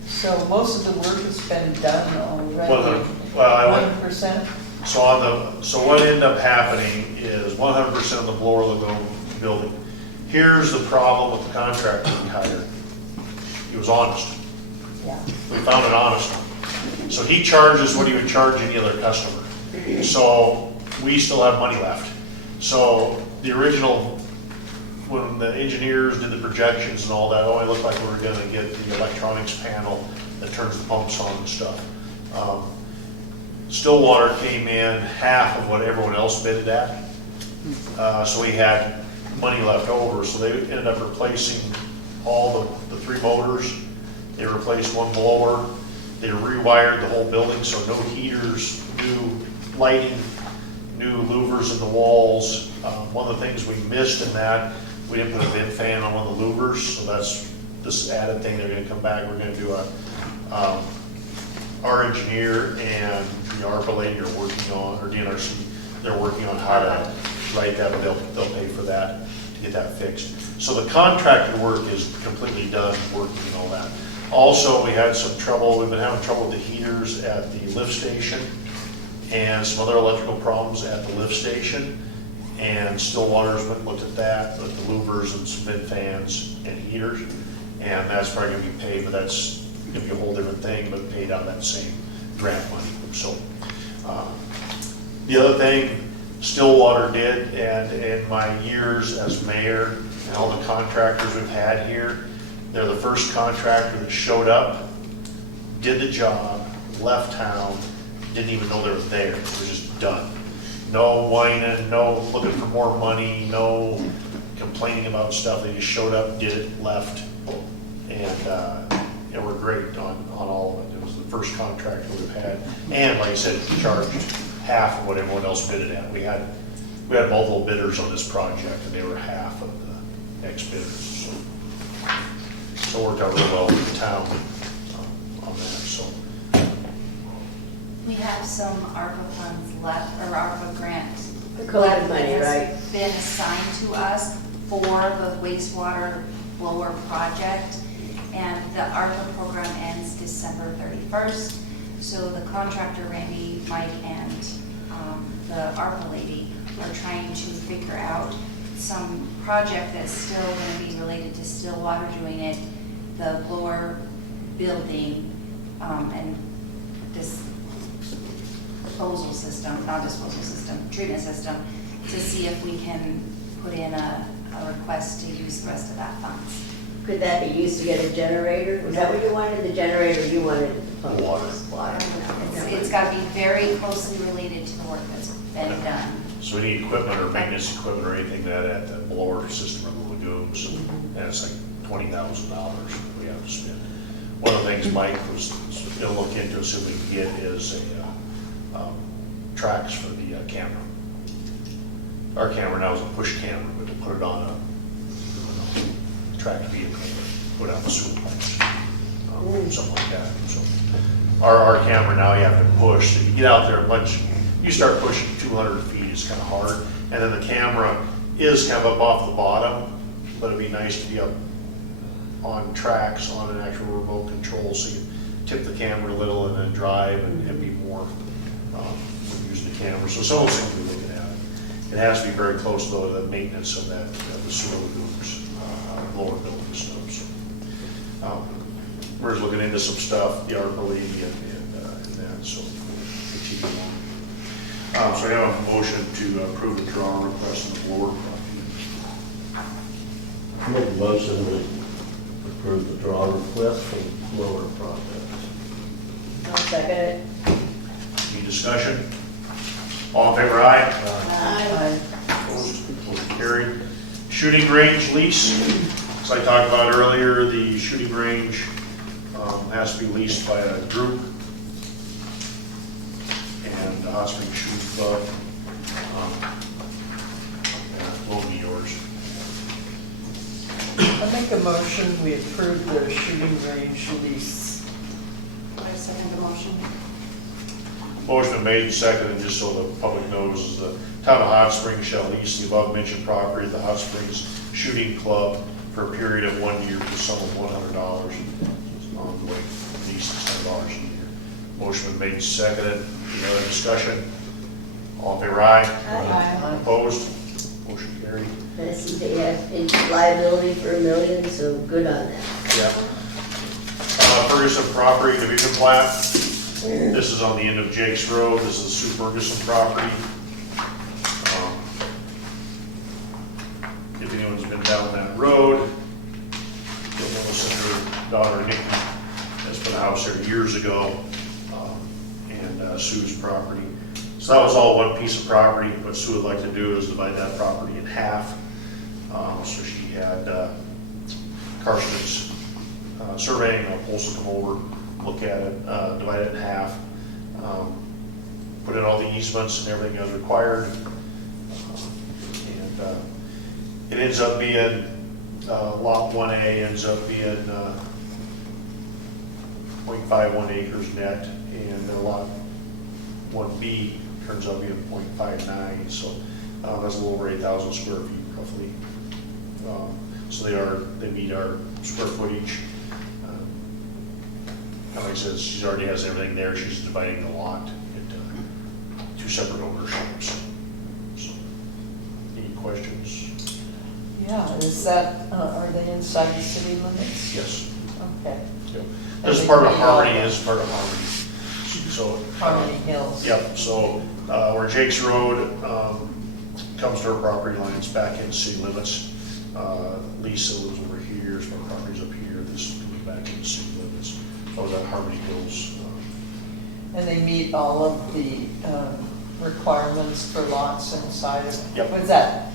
So most of the work has been done already. 100%. 1%? So what ended up happening is 100% of the blower will go to the building. Here's the problem with the contractor we hired. He was honest. Yeah. We found an honest one. So he charges what he would charge any other customer. So we still have money left. So the original, when the engineers did the projections and all that, oh, it looked like we were gonna get the electronics panel that turns the pumps on and stuff. Stillwater came in half of what everyone else bid it at. So we had money left over, so they ended up replacing all the 3 motors. They replaced 1 blower. They rewired the whole building, so no heaters, new lighting, new louvers in the walls. One of the things we missed in that, we didn't put a vent fan on one of the louvers, so that's this added thing. They're gonna come back, we're gonna do our engineer and the ARPA lady are working on, or DNRC, they're working on how to write that, but they'll pay for that to get that fixed. So the contracted work is completely done, working and all that. Also, we had some trouble, we've been having trouble with the heaters at the lift station and some other electrical problems at the lift station. And Stillwater's went and looked at that, with the louvers and some vent fans and heaters. And that's probably gonna be paid, but that's gonna be a whole different thing, but paid out of that same grant money. So, the other thing Stillwater did, and in my years as mayor and all the contractors we've had here, they're the first contractor that showed up, did the job, left town, didn't even know they were there. It was just done. No whining, no looking for more money, no complaining about stuff. They just showed up, did it, left, and we're great on all of it. It was the first contractor we've had, and like I said, charged half of what everyone else bid it at. We had multiple bidders on this project, and they were half of the next bidders. So it worked out really well with the town on that. So We have some ARPA funds left, or ARPA grants. The COVID money, right? Been assigned to us for the wastewater blower project, and the ARPA program ends December 31st. So the contractor, Randy, Mike, and the ARPA lady are trying to figure out some project that's still going to be related to Stillwater doing it, the blower building, and this disposal system, not disposal system, treatment system, to see if we can put in a request to use the rest of that funds. Could that be used to get a generator? Was that what you wanted, the generator, or you wanted the pump? Water. It's got to be very closely related to the work that's been done. So we need equipment or maintenance equipment or anything that at the blower system or the lagoons, and it's like $20,000 we have to spend. One of the things Mike was gonna look into, see if we can get is tracks for the camera. Our camera now is a push camera, but to put it on a tracked vehicle, put out the sewer pipes, something like that. So our camera now you have to push, so you get out there much. You start pushing 200 feet, it's kind of hard. And then the camera is kind of up off the bottom, but it'd be nice to be up on tracks on an actual remote control, so you tip the camera a little and then drive and be more use the camera. So some of those things we're looking at. It has to be very close though to the maintenance of that, the sewer lagoons, lower building stuff. So, we're just looking into some stuff, the ARPA lady and that, so we'll continue on. So I have a motion to approve the draw request on the blower project. Make a motion to approve the draw request for the blower project. I'll second it. Any discussion? All in favor, aye? Aye. Opposed, motion carried. Shooting range lease, as I talked about earlier, the shooting range has to be leased by a group, and the Hot Springs Shooting Club. Will be yours. I make a motion, we approve the shooting range lease. I second the motion. Motion been made and seconded, just so the public knows, is the town of Hot Springs shall lease the above mentioned property of the Hot Springs Shooting Club for a period of 1 year for the sum of $100. Ongoing lease is $10 a year. Motion been made and seconded. Any other discussion? All in favor, aye? Aye. Opposed? Motion carried. I see they have liability for $1 million, so good on that. Yeah. Ferguson property division plat. This is on the end of Jake's Road. This is Sue Ferguson property. If anyone's been down that road, you'll notice that her daughter Nikki has put a house there years ago, and Sue's property. So that was all one piece of property. What Sue would like to do is divide that property in half. So she had Carson's surveying, Polson come over, look at it, divide it in half, put in all the easements and everything as required. And it ends up being, lot 1A ends up being 0.51 acres net, and then lot 1B turns out being 0.59, so that's a little over 8,000 square feet roughly. So they meet our square footage. Like I said, she already has everything there. She's dividing the lot into 2 separate ownerships. So, any questions? Yeah, is that, are they inside the city limits? Yes. Okay. Yep. This is part of Harmony, is part of Harmony. So Harmony Hills. Yep, so where Jake's Road comes to our property line, it's back in city limits. Lisa lives over here, so our property's up here, this comes back in city limits. So that Harmony Hills. And they meet all of the requirements for lots inside of, Yep. was that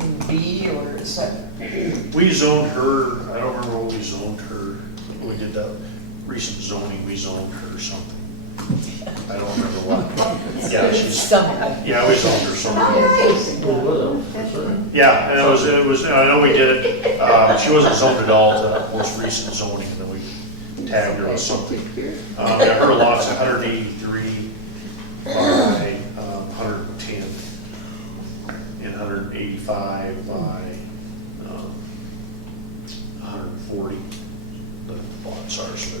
in B, or is that? We zoned her, I don't remember what we zoned her. We did that recent zoning, we zoned her something. I don't remember what. Yeah, she's, Something. yeah, we zoned her something. We will, for sure. Yeah, and it was, I know we did it, she wasn't zoned at all to that most recent zoning, and then we tagged her with something. Yeah, her lot's 183 by 110, and 185 by 140. The lots are, so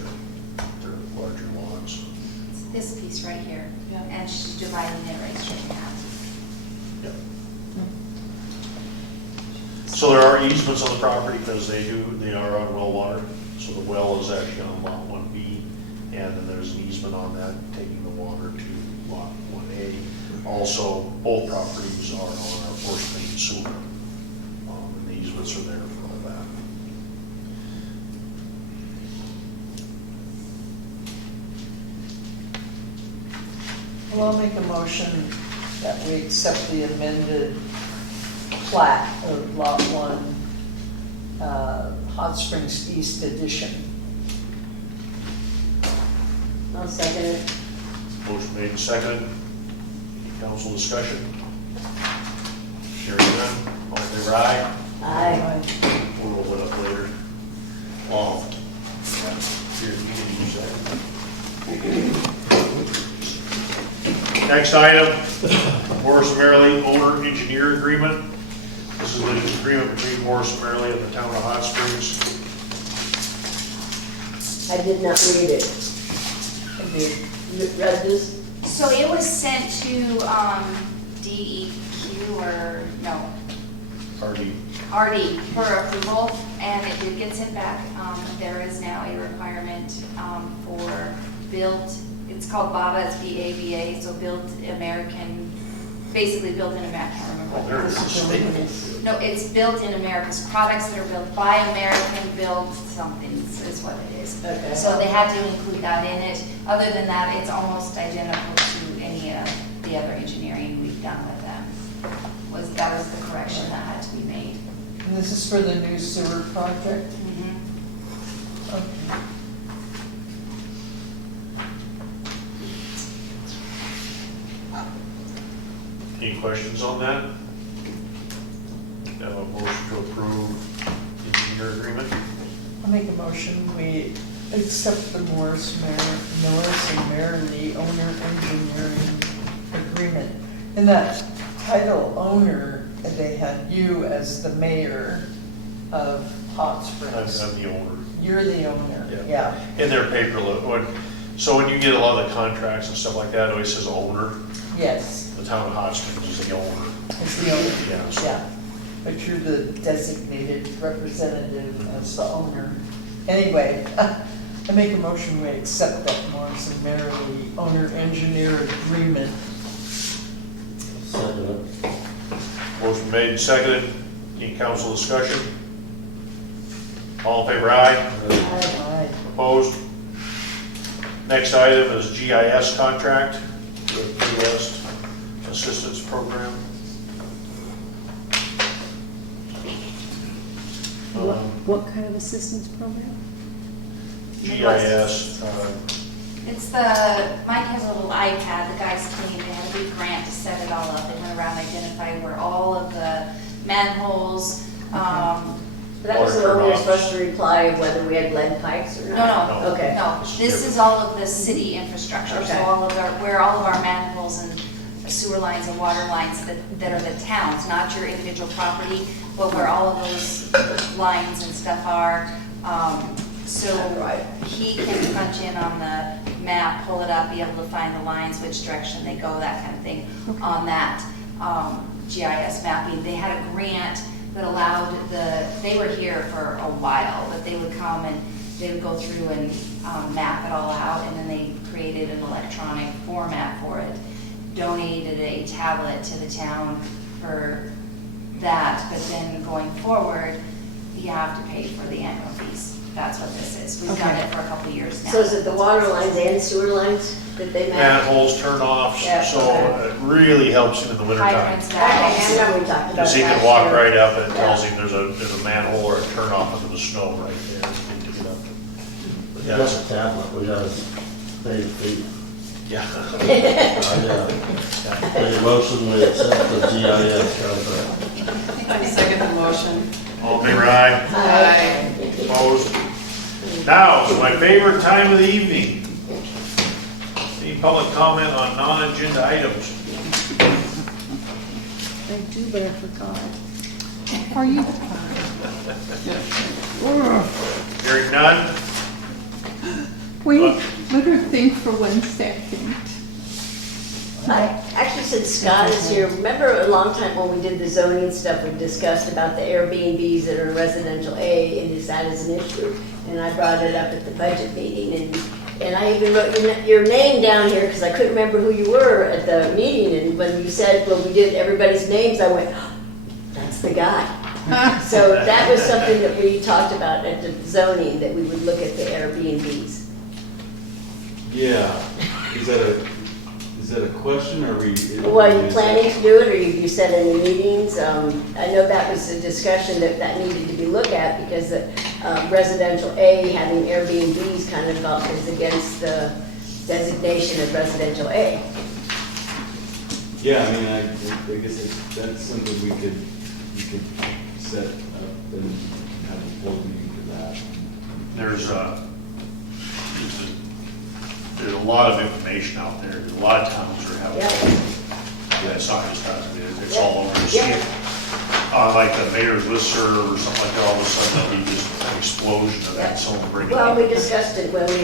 they're larger lots. It's this piece right here, Yeah. and she's dividing it right straight in half. Yep. So there are easements on the property because they are on well water. So the well is actually on lot 1B, and then there's an easement on that taking the water to lot 1A. Also, both properties are on our force main sewer, and the easements are there for all that. Well, I'll make a motion that we accept the amended plat of Lot 1, Hot Springs East Edition. I'll second it. Motion made and seconded. Any council discussion? Hearing none, all in favor, aye. Aye. We'll roll it up later. Here, you can use that. Next item, Morris Merrily owner engineer agreement. This is an agreement between Morris Merrily and the town of Hot Springs. I did not read it. I did. You read this? So it was sent to DEQ, or no, RD. RD for approval, and it did get sent back. There is now a requirement for built, it's called BABA, it's B-A-B-A, so built American, basically built in America, I can't remember Oh, what there it it is. is. No, it's built in America's products that are built by American, built something is what it is. Okay. So they had to include that in it. Other than that, it's almost identical to any of the other engineering we've done with them. That was the correction that had to be made. And this is for the new sewer project? Okay. Any questions on that? Have a motion to approve the engineer agreement? I'll make a motion, we accept the Morris and Merrily owner engineering agreement. In that title, owner, they had you as the mayor of Hot Springs. I'm the owner. You're the owner, Yeah. yeah. In their paperless, so when you get a lot of the contracts and stuff like that, it always says owner. Yes, The town of Hot Springs is the owner. it's the owner, Yeah, so- yeah. But you're the designated representative as the owner. Anyway, I make a motion, we accept that Morris and Merrily owner engineer agreement. Second it. Motion made and seconded. Any council discussion? All in favor, aye. Aye. Opposed? Next item is GIS contract, the Midwest Assistance Program. What kind of assistance program? GIS, It's the, Mike has a little iPad, the guys came, they had a big grant to set it all up. They went around identifying where all of the manholes, That was the one we were supposed to reply of whether we had lead pipes or no, not? no, Okay. no. This is all of the city infrastructure, so Okay. all of our, where all of our manholes and sewer lines and water lines that are the towns, not your individual property, but where all of those lines and stuff are. So he can punch in on the map, pull it up, be able to find the lines, which direction they go, that kind of thing, on that GIS mapping. They had a grant that allowed they were here for a while, but they would come and they would go through and map it all out, and then they created an electronic format for it, donated a tablet to the town for that, but then going forward, you have to pay for the annual fees. That's what this is. We've done it for a couple of years now. So is it the water lines and sewer lines that they map? manholes, turn-offs, Yeah, so okay. it really helps him in the wintertime. Hydrants, Okay, I valves. remember we talked about Because he can that walk too. right up and it tells him there's a manhole or a turn-off into the snow right there. Need to get up. But yeah, That's a tablet, we gotta pay the fee. yeah. Make a motion, we accept the GIS contract. I second the motion. All in favor, aye? Aye. Opposed? Now, is my favorite time of the evening. Any public comment on non-agenda items? I do, but I forgot. Are you? Hearing none? Wait, let her think for 1 second. I actually, since Scott is here, remember a long time when we did the zoning stuff, we discussed about the Airbnbs that are in residential A, and is that as an issue? And I brought it up at the budget meeting, and I even wrote your name down here, because I couldn't remember who you were at the meeting, and when you said, well, we did everybody's names, I went, oh, that's the guy. So that was something that we talked about at the zoning, that we would look at the Airbnbs. Yeah, is that a question, or are we? Well, are you planning to do it, or you said in the meetings? I know that was a discussion that needed to be looked at, because residential A having Airbnbs kind of is against the designation of residential A. Yeah, I mean, I guess that's something we could set up and have a board meeting for that. There's a lot of information out there. A lot of towns are having. Yeah, it's not just us. It's all over. You see it, like the mayor's listserv or something like that. All of a sudden, there'll be just an explosion of that. Someone bring it Well, up. we discussed it when we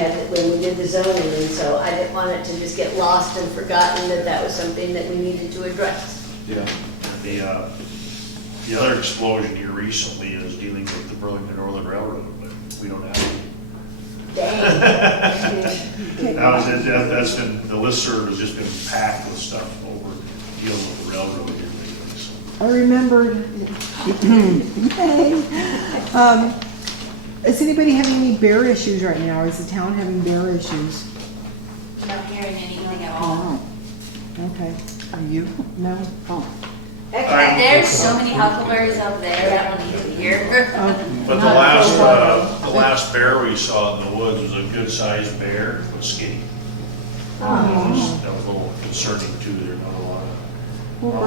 did the zoning, and so I didn't want it to just get lost and forgotten that was something that we needed to address. Yeah. The other explosion here recently is dealing with the Burlington Northern Railroad, but we don't have it. Dang. That's been, the listserv has just been packed with stuff over dealing with the railroad here lately, so. I remembered. Hey. Is anybody having any bear issues right now? Is the town having bear issues? Not hearing anything at all. Okay. Are you? No? Oh. There's so many huckleberries up there, I don't need to hear. But the last bear we saw in the woods was a good-sized bear, but skinny. That was a little concerning too, there not a lot of.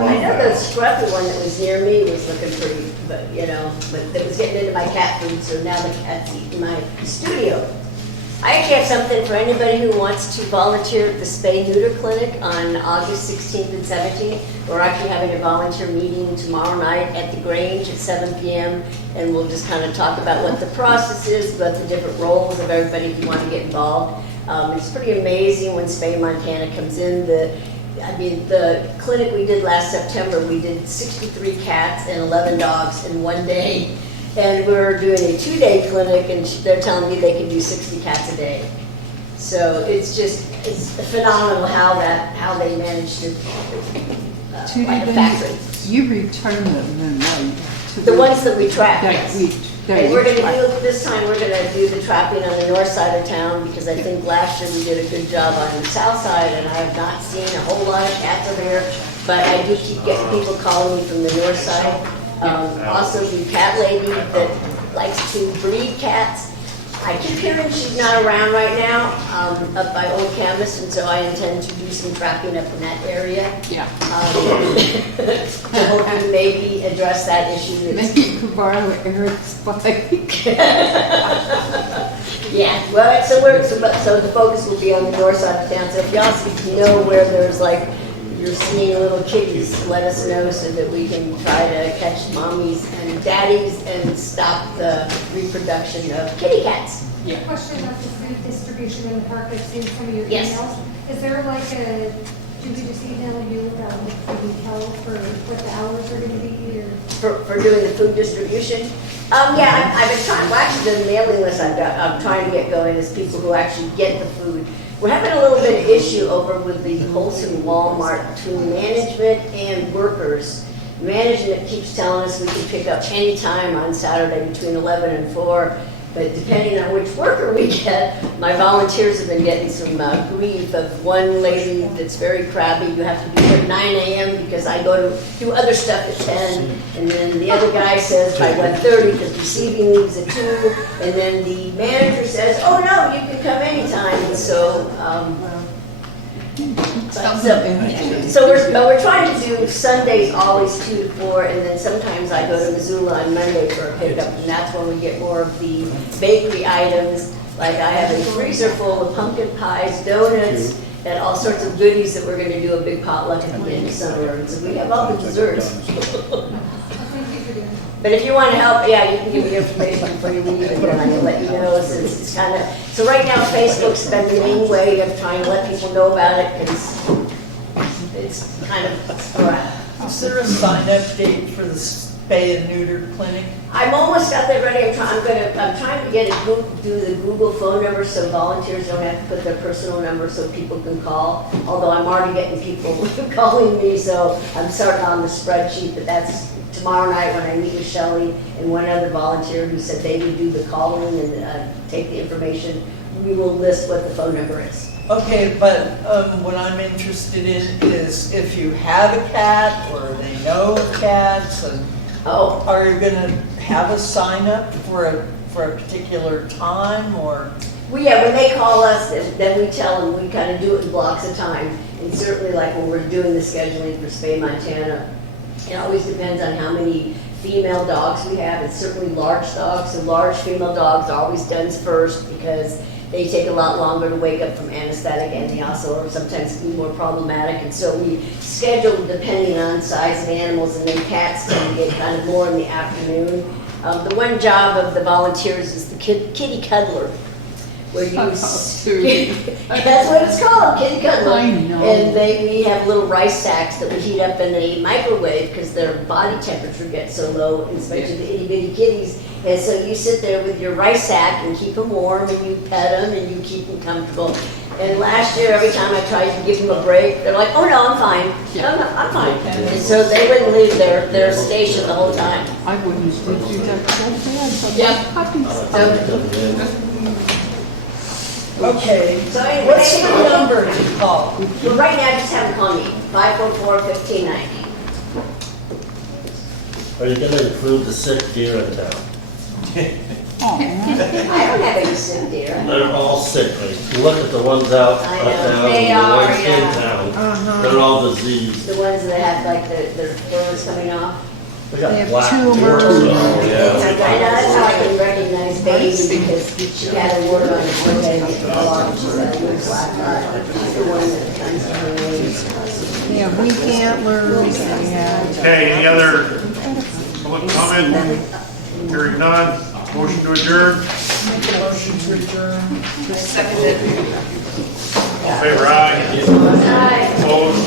I know the scruffy one that was near me was looking pretty, but that was getting into my cat food, so now the cat's eating my studio. I actually have something for anybody who wants to volunteer at the Spay Neuter Clinic on August 16th and 17th. We're actually having a volunteer meeting tomorrow night at the Grange at 7 p.m. And we'll just kind of talk about what the process is, about the different roles of everybody who want to get involved. It's pretty amazing when Spay Montana comes in. The clinic we did last September, we did 63 cats and 11 dogs in one day. And we're doing a 2-day clinic, and they're telling me they can do 60 cats a day. So it's phenomenal how they manage to like a factory. You return them then, right? The ones that we trap, yes. And we're going gonna do, this time, we're gonna do the trapping on the north side of town, because I think last year we did a good job on the south side, and I have not seen a whole lot of cats over here, but I do keep getting people calling me from the north side. Also, the cat lady that likes to breed cats I keep hearing she's not around right now, up by Old Canvas, and so I intend to do some tracking up in that area. Yeah. To hopefully maybe address that issue. Maybe you could borrow Eric's bike. Yeah, well, so the focus will be on the north side of town, so if y'all know where there's like, you're seeing little kitties, let us know so that we can try to catch mommies and daddies and stop the reproduction of kitty cats. Yeah. Question about the food distribution in the park, I've seen some of your Yes. emails. Is there like do we just email you, can you tell for what the hours are gonna be, or? For doing the food distribution? Yeah, I've been trying, well, actually, the mailing list I'm trying to get going is people who actually get the food. We're having a little bit of issue over with the Holson Walmart between management and workers. Management keeps telling us we can pick up any time on Saturday between 11 and 4, but depending on which worker we get, my volunteers have been getting some grief of one lady that's very crabby. You have to be here at 9 a.m. because I go to do other stuff at 10, and then the other guy says by 1:30 because receiving leaves at 2, and then the manager says, oh no, you can come anytime, and so, we're trying to do Sundays always 2 to 4, and then sometimes I go to Missoula on Monday for a pickup, and that's when we get more of the bakery items. Like I have a freezer full of pumpkin pies, donuts, and all sorts of goodies that we're gonna do a big potluck at the end of summer, and so we have all the desserts. But if you want to help, yeah, you can give me information before you leave, and then I can let you know, since it's kind of, so right now Facebook's been the main way of trying to let people know about it, because it's kind of, Is there a sign-up date for the spay and neuter clinic? I'm almost got that ready. I'm trying to get it, do the Google phone number so volunteers don't have to put their personal number so people can call. Although I'm already getting people calling me, so I'm starting on the spreadsheet, but that's tomorrow night when I meet with Shelley and one other volunteer who said they would do the calling and take the information. We will list what the phone number is. Okay, but what I'm interested in is if you have a cat or they know of cats, and are you gonna have a sign up for a particular time, or? Well, yeah, when they call us, then we tell them, we kind of do it in blocks of time. And certainly like when we're doing the scheduling for Spay Montana, it always depends on how many female dogs we have. It's certainly large dogs, so large female dogs are always done first because they take a lot longer to wake up from anesthetic, and they also are sometimes be more problematic. And so we schedule depending on size of animals, and then cats tend to get kind of more in the afternoon. The one job of the volunteers is the kitty cuddler, where you that's what it's called, kitty cuddler. I know. And we have little rice sacks that we heat up in a microwave because their body temperature gets so low, especially the itty bitty kitties. And so you sit there with your rice sack and keep them warm, and you pet them and you keep them comfortable. And last year, every time I tried to give them a break, they're like, oh no, I'm fine. No, I'm fine. And so they wouldn't leave their station the whole time. I wouldn't do that so bad. Yep. Puppies. Okay, So anyway, what's the number to call? Well, right now, just have them call me, 544-1590. Are you gonna include the sick deer in town? I don't have any sick deer. They're all sickly. You look at the ones out I of know. town, They and the are, ones in yeah. town, they're all diseased. The ones that have like their furs coming off. They got They have black tumors. tumors. I Yeah. know, that's how I can recognize baby, because she had a word on her forehead and it fell off, and she's got a little black eye. She's the one that comes to her nose. They have weak antlers, they have. Okay, any other public comment? Hearing none, motion to adjourn. Make a motion to adjourn. Seconded. All in favor, aye. Hi. Opposed?